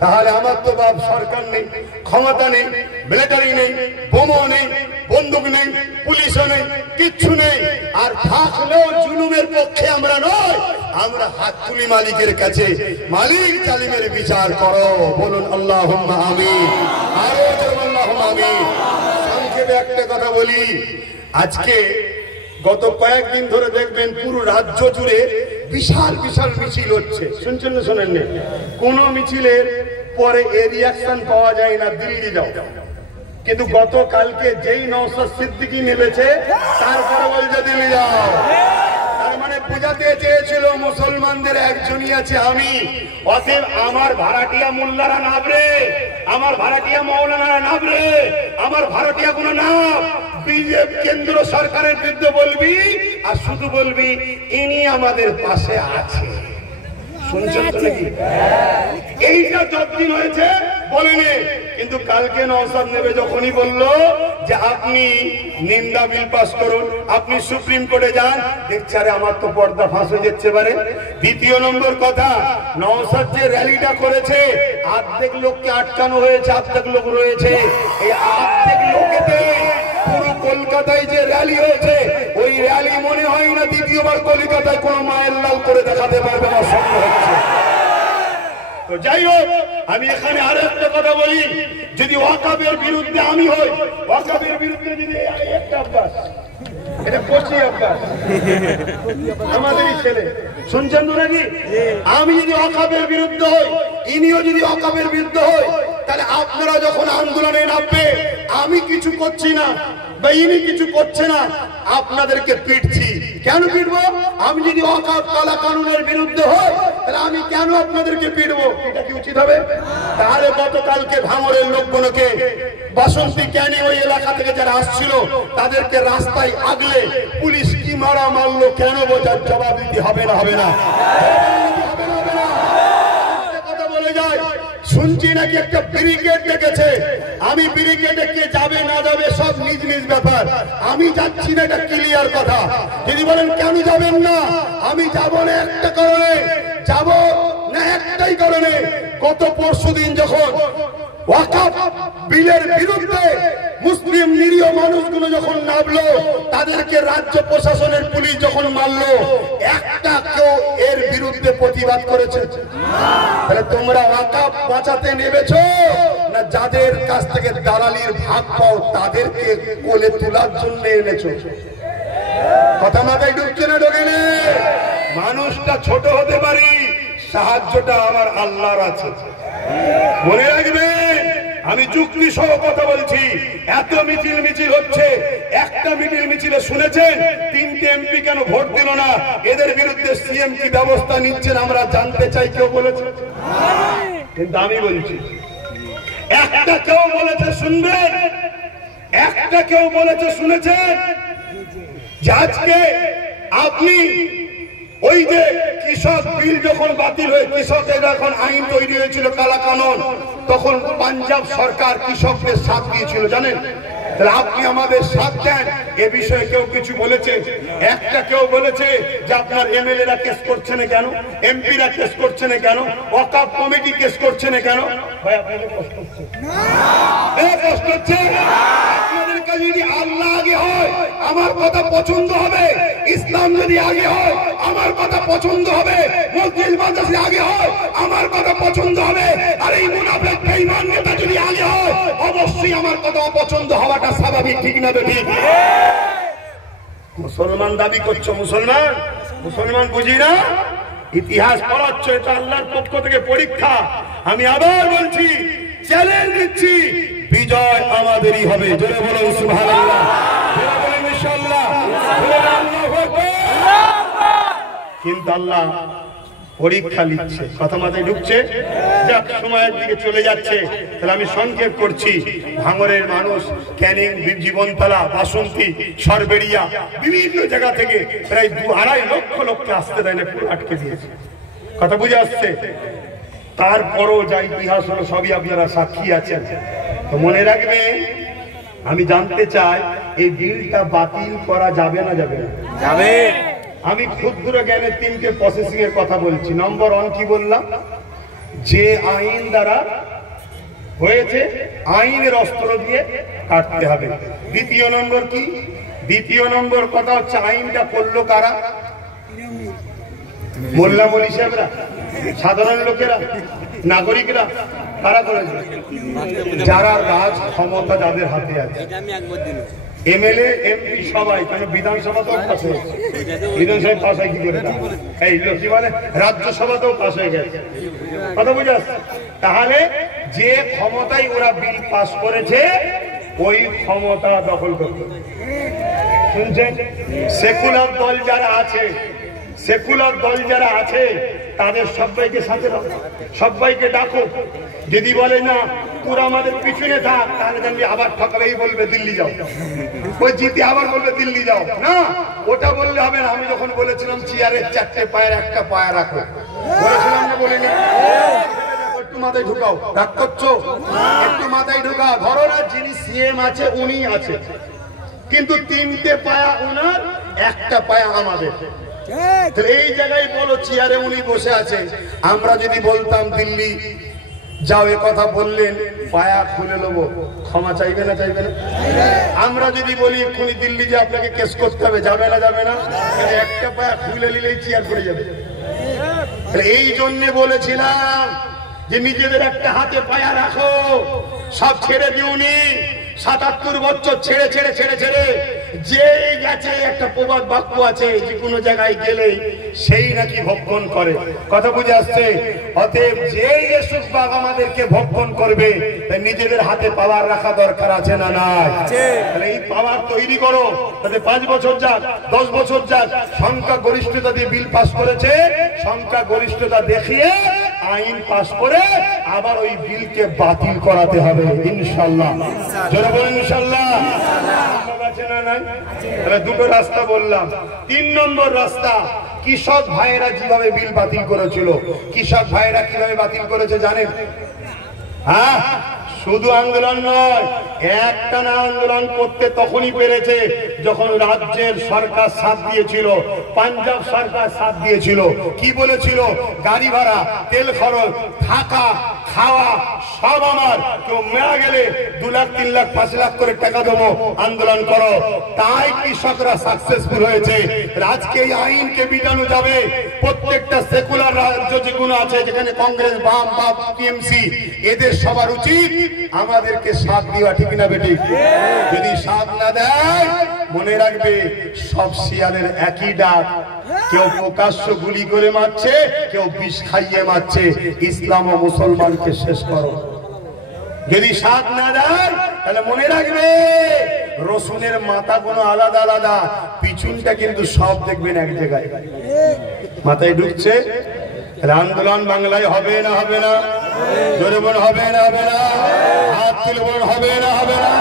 তাহলে আমার তো বাপ সরকার নেই, ক্ষমতা নেই, মিলিটারি নেই, বোমা নেই, বন্দুক নেই, পুলিশও নেই, কিচ্ছু নেই। আর থাকলেও জুলুমের পক্ষে আমরা নয়, আমরা হাত তুলি মালিকের কাছে, মালিক জালিমের বিচার করো। বলুন আল্লাহুম্মা আমিন। আরো জোরে আল্লাহুম্মা আমিন। সংক্ষেপে একটা কথা বলি, আজকে গত কয়েকদিন ধরে দেখবেন পুরো রাজ্য জুড়ে বিশাল বিশাল মিছিল হচ্ছে। শুনছেন না শোনেননি? কোন মিছিলের পরে এর রিয়াকশন পাওয়া যায় না, দিল্লি যাও। কিন্তু গতকালকে যেই নওশাদ সিদ্দিকী নেমেছে তারপরে বলছে দিল্লি যাও। তার মানে বোঝাতে চেয়েছিল মুসলমানদের একজনই আছে আমি, অতএব আমার ভাড়াটিয়া মোল্লারা নাবরে, আমার ভাড়াটিয়া মৌলানারা নাবরে, আমার ভাড়াটিয়া কোনো নাম বিজেপি কেন্দ্র সরকারের বিরুদ্ধে বলবি আর শুধু বলবি ইনি আমাদের পাশে আছে। শুনছেন তো নাকি? এইটা যতদিন হয়েছে বলেনি, কিন্তু কালকে নওশাদ নেবে যখনই বলল যে আপনি নিন্দা বিল পাস করুন, আপনি সুপ্রিম কোর্টে যান, দেখছে আরে আমার তো পর্দা ফাঁস হয়ে যাচ্ছে পারে। দ্বিতীয় নম্বর কথা, নওশাদ যে র্যালিটা করেছে অর্ধেক লোককে আটকানো হয়েছে, অর্ধেক লোক রয়েছে। এই অর্ধেক লোকেতে পুরো কলকাতায় যে র্যালি হয়েছে ওই র্যালি মনে হয় না দ্বিতীয়বার কলকাতায় কোনো মায়ের লাল করে দেখাতে পারবে, আমার সন্দেহ হচ্ছে। তো যাই হোক, আমি এখানে আরো একটা কথা বলি, যদি ওয়াকাবের বিরুদ্ধে আমি হই, ওয়াকাবের বিরুদ্ধে যদি একটা আব্বাস, এটা পশ্চিম আব্বাস আমাদেরই ছেলে, শুনছেন তো নাকি? আমি যদি ওয়াকাবের বিরুদ্ধে হই, ইনিও যদি ওয়াকাবের বিরুদ্ধে হই, তাহলে আপনারা যখন আন্দোলনে নামবে আমি কিছু করছি না বা ইনি কিছু করছে না, আপনাদেরকে পিটছি। কেন পিটবো? আমি যদি ওয়াকাফ কালা কানুনের বিরুদ্ধে হই তাহলে আমি কেন আপনাদেরকে পিটবো? এটা কি উচিত হবে? তাহলে গতকালকে ভাঙড়ের লোকগুলোকে বাসন্তী ক্যানি ওই এলাকা থেকে যারা আসছিল তাদেরকে রাস্তায় আগলে পুলিশ কি মারা মারলো, কেন বোঝার জবাব দিতে হবে না? হবে না? কথা বলে যায়, শুনছি নাকি একটা ব্রিগেড ডেকেছে। আমি ব্রিগেডে কে যাবে না যাবে সব নিজ নিজ ব্যাপার, আমি যাচ্ছি না, এটা ক্লিয়ার কথা। যদি বলেন কেন যাবেন না, আমি যাব না একটা কারণে, যাব না একটাই কারণে, গত পরশুদিন যখন ওয়াকাফ বিলের বিরুদ্ধে মুসলিম নিরীহ মানুষগুলো যখন নামলো, তাদেরকে রাজ্য প্রশাসনের পুলিশ যখন মারলো, একটা কেউ এর বিরুদ্ধে প্রতিবাদ করেছে? তাহলে তোমরা ওয়াকাফ বাঁচাতে নেমেছো না যাদের কাছ থেকে দালালির ভাগ পাও তাদেরকে কোলে তোলার জন্য এনেছো? কথা মাথায় ঢুকছে না? ঢোকে না? মানুষটা ছোট হতে পারি, সাহায্যটা আমার আল্লাহর আছে, মনে রাখবেন। আমি যুক্তি সহ কথা বলছি। এত মিছিল হচ্ছে, একটা মিছিলে শুনেছেন 3টে এমপি কেন ভোট দিল না? এদের বিরুদ্ধে সিএম কি ব্যবস্থা নিচ্ছেন আমরা জানতে চাই। কেউ বলেছে? কিন্তু আমি বলছি, একটা কেউ বলেছে শুনবেন, একটা কেউ বলেছে শুনেছেন যে আজকে আপনি ওই যে কৃষক বিল যখন বাতিল হয়ে কৃষকের এখন আইন তৈরি হয়েছিল কালা কানুন, তখন পাঞ্জাব সরকার কৃষকদের সাথ দিয়েছিল, জানেন? তাহলে আপনি আমাদের সাথ দেন, এ বিষয়ে কেউ কিছু বলেছে? একটা কেউ বলেছে যে আপনার এমএলএরা কেস করছে না কেন, এমপিরা কেস করছে না কেন, ওয়াকাফ কমিটি কেস করছে না কেন? ভাই আপনাদের কষ্ট হচ্ছে না? কষ্ট হচ্ছে? আপনাদের কাছে যদি আল্লাহ আগে হয় আমার কথা পছন্দ হবে, ইসলাম যদি আগে হয় আমার কথা পছন্দ হবে, মসজিদ মাদ্রাসা আগে হয় আমার কথা পছন্দ হবে, আর এই মুনাফিক বেঈমান নেতা যদি আগে হয় অবশ্যই আমার কথা অপছন্দ হওয়াটা স্বাভাবিক, ঠিক না? ঠিক। মুসলমান দাবি করছো, মুসলমান বুঝি না, ইতিহাস পড়াচ্ছ, এটা আল্লাহর পক্ষ থেকে পরীক্ষা। আমি আবার বলছি, চ্যালেঞ্জ দিচ্ছি, বিজয় আমাদেরই হবে। জোরে বলুন সুবহানাল্লাহ, জোরে বলুন ইনশাআল্লাহ, জোরে আল্লাহু আকবার। কিন্তু আল্লাহ পরীক্ষা নিচ্ছে, কথা মাথায় ঢুকছে? যাক, সময়ের দিকে চলে যাচ্ছে, তাহলে আমি সংক্ষেপ করছি। ভাঙড়ের মানুষ ক্যানিং, জীবনতলা, বাসন্তী, সরবেরিয়া বিভিন্ন জায়গা থেকে প্রায় 2-2.5 লক্ষ লোককে আসতে দেয় না, পুরো আটকে দিয়েছে। কথা বুঝে আসছে? তারপরও যা ইতিহাস হলো সবই আপনারা সাক্ষী আছেন। তো মনে রাখবেন, আমি জানতে চাই এই বিলটা বাতিল করা যাবে না যাবে না? যাবে। আমি ক্ষুদ্র জ্ঞানের 3টে প্রসেসিং এর কথা বলছি। নম্বর 1 কি বললাম? যে আইন দ্বারা হয়েছে আইনের অস্ত্র দিয়ে কাটতে হবে। দ্বিতীয় নম্বর কি? দ্বিতীয় নম্বর কথা হচ্ছে আইনটা করলো কারা? মোল্লা মলি সাহেবরা, সাধারণ লোকেরা, নাগরিকরা? কারা করেছে? যারা রাজ ক্ষমতা যাদের হাতে আছে, এমএলএ এমপি সবাই। কেন বিধানসভাতেও পাস হয়েছে, বিধানসভায় পাস হয় কি করে? এই কি বলে রাজ্যসভাতেও পাস হয়ে গেছে। কথা বুঝে আসছে? তাহলে যে ক্ষমতায় ওরা বিল পাস করেছে ওই ক্ষমতা দখল করতে। শুনছেন? সেকুলার দল যারা আছে, সেকুলার দল যারা আছে তাদের সবাইকে সাথে রাখো, সবাইকে ডাকো। যদি বলে না তোরা আমাদের পিছনে থাক, তাহলে জানবি আবার ঠকাবেই, বলবে দিল্লি যাও। ওই জিতে আবার বলবে দিল্লি যাও। না, ওটা বললে হবে না। আমি যখন বলেছিলাম চেয়ারের 4টে পায়ের 1টা পায়া রাখো, বলেছিলাম না? বলিনি? একটু মাথায় ঢুকাও। রাগ করছো? একটু মাথায় ঢুকাও। ধরো না যিনি সিএম আছে উনি আছে, কিন্তু 3টে পায়া ওনার, 1টা পায়া আমাদের। এই জায়গায় বলো চেয়ারে উনি বসে আছে, আমরা যদি বলতাম দিল্লি যাও, এ কথা বললেন, পায়া খুলে নেবো, ক্ষমা চাইবে না চাইবে না? আমরা যদি বলি এক্ষুনি দিল্লি যে আপনাকে কেস করতে হবে, যাবে না যাবে না? 1টা পায়া খুলে নিলেই চেয়ার করে যাবে। এই জন্য বলেছিলাম যে নিজেদের একটা হাতে পায়া রাখো, সব ছেড়ে দিওনি। ৭৭ বছর ছেড়ে ছেড়ে ছেড়ে ছেড়ে যে গেছে, একটা প্রবাদ বাক্য আছে, যে কোনো জায়গায় গেলেই সেই নাকি ভক্ষণ করে। কথা বুঝে আসছে? অতএব যেই এসব বাঘ আমাদেরকে ভক্ষণ করবে, তাই নিজেদের হাতে পাওয়ার রাখা দরকার আছে না নাই? তাহলে এই পাওয়ার তৈরি করো, তাতে 5 বছর যাক, 10 বছর যাক, সংখ্যা গরিষ্ঠতা দিয়ে বিল পাস করেছে, সংখ্যা গরিষ্ঠতা দেখিয়ে আইন পাস করে আবার ওই বিলকে বাতিল করাতে হবে ইনশাআল্লাহ। জোরে বলেন ইনশাআল্লাহ। আছে না নাই? তাহলে 2টো রাস্তা বললাম। 3 নম্বর রাস্তা, কৃষক ভাইয়েরা যেভাবে বিল বাতিল করেছিল। কৃষক ভাইয়েরা কিভাবে বাতিল করেছে জানেন? হ্যাঁ, শুধু আন্দোলন নয়, একটানা আন্দোলন করতে তখনই পেরেছে যখন রাজ্যের সরকার সাথ দিয়েছিল, পাঞ্জাব সরকার সাথ দিয়েছিল। কি বলেছিল? গাড়ি ভাড়া, তেল খরচ, থাকা, খাওয়া সব আমার, কেউ মেরা গেলে 2 লাখ 3 লাখ 5 লাখ করে টাকা দেবো, আন্দোলন করো। তাই কৃষকরা সাকসেসফুল হয়েছে। আজকে এই আইনকে বিটানো যাবে। প্রত্যেকটা সেকুলার রাজ্য যেগুলো আছে, যেখানে কংগ্রেস, বাম বা টিএমসি, এদের সবার উচিত আমাদেরকে সাথ দেওয়া। ঠিক না বেটি? যদি সাথ না দেয়, মনে রাখবে সব শিয়ালের একই ডাক। কেউ প্রকাশ্য গুলি করে মারছে, কেউ বিষ খাইয়ে মারছে। ইসলাম ও মুসলমানকে শেষ করো। যদি সাথ না দেয়, তাহলে মনে রাখবে রসুনের মাথাগুলো আলাদা আলাদা, পিছনটা কিন্তু সব দেখবেন এক জায়গায়। মাথায় ঢুকছে? আন্দোলন বাংলায় হবে না হবে না? জোরে বল, হবে না হবে না? হাত তুলে বল, হবে না হবে না?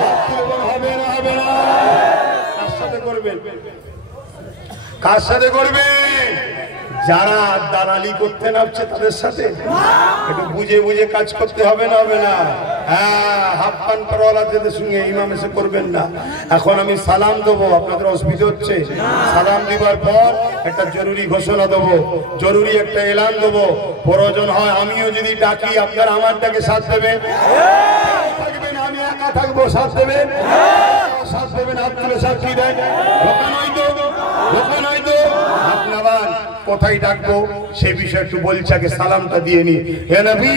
হাত তুলে বল, হবে না হবে না? কার সাথে করবেন? কার সাথে করবেন? যারা দালালি করতে নামছে তাদের সাথে। একটু বুঝে বুঝে কাজ করতে হবে না হবে না? হ্যাঁ, হাফ প্যান্ট পরওয়ালাদের সঙ্গে ইমাম এসে করবেন না। এখন আমি সালাম দেবো, আপনাদের অসুবিধা হচ্ছে? সালাম দিবার পর একটা জরুরি ঘোষণা দেবো, জরুরি একটা এলান দেবো। প্রয়োজন হয় আমিও যদি ডাকি, আপনারা আমার ডাকে সাথ দেবেন? থাকবেন, আমি একা থাকবো, সাথ দেবেন? সাথ দেবেন? হাত তুলে সাক্ষী দেন। দোকান হয়তো, দোকান হয়তো আপনারা কোথায় ডাকবো সে বিষয়ে একটু বলছে, আগে সালামটা দিয়ে নি। হে নবী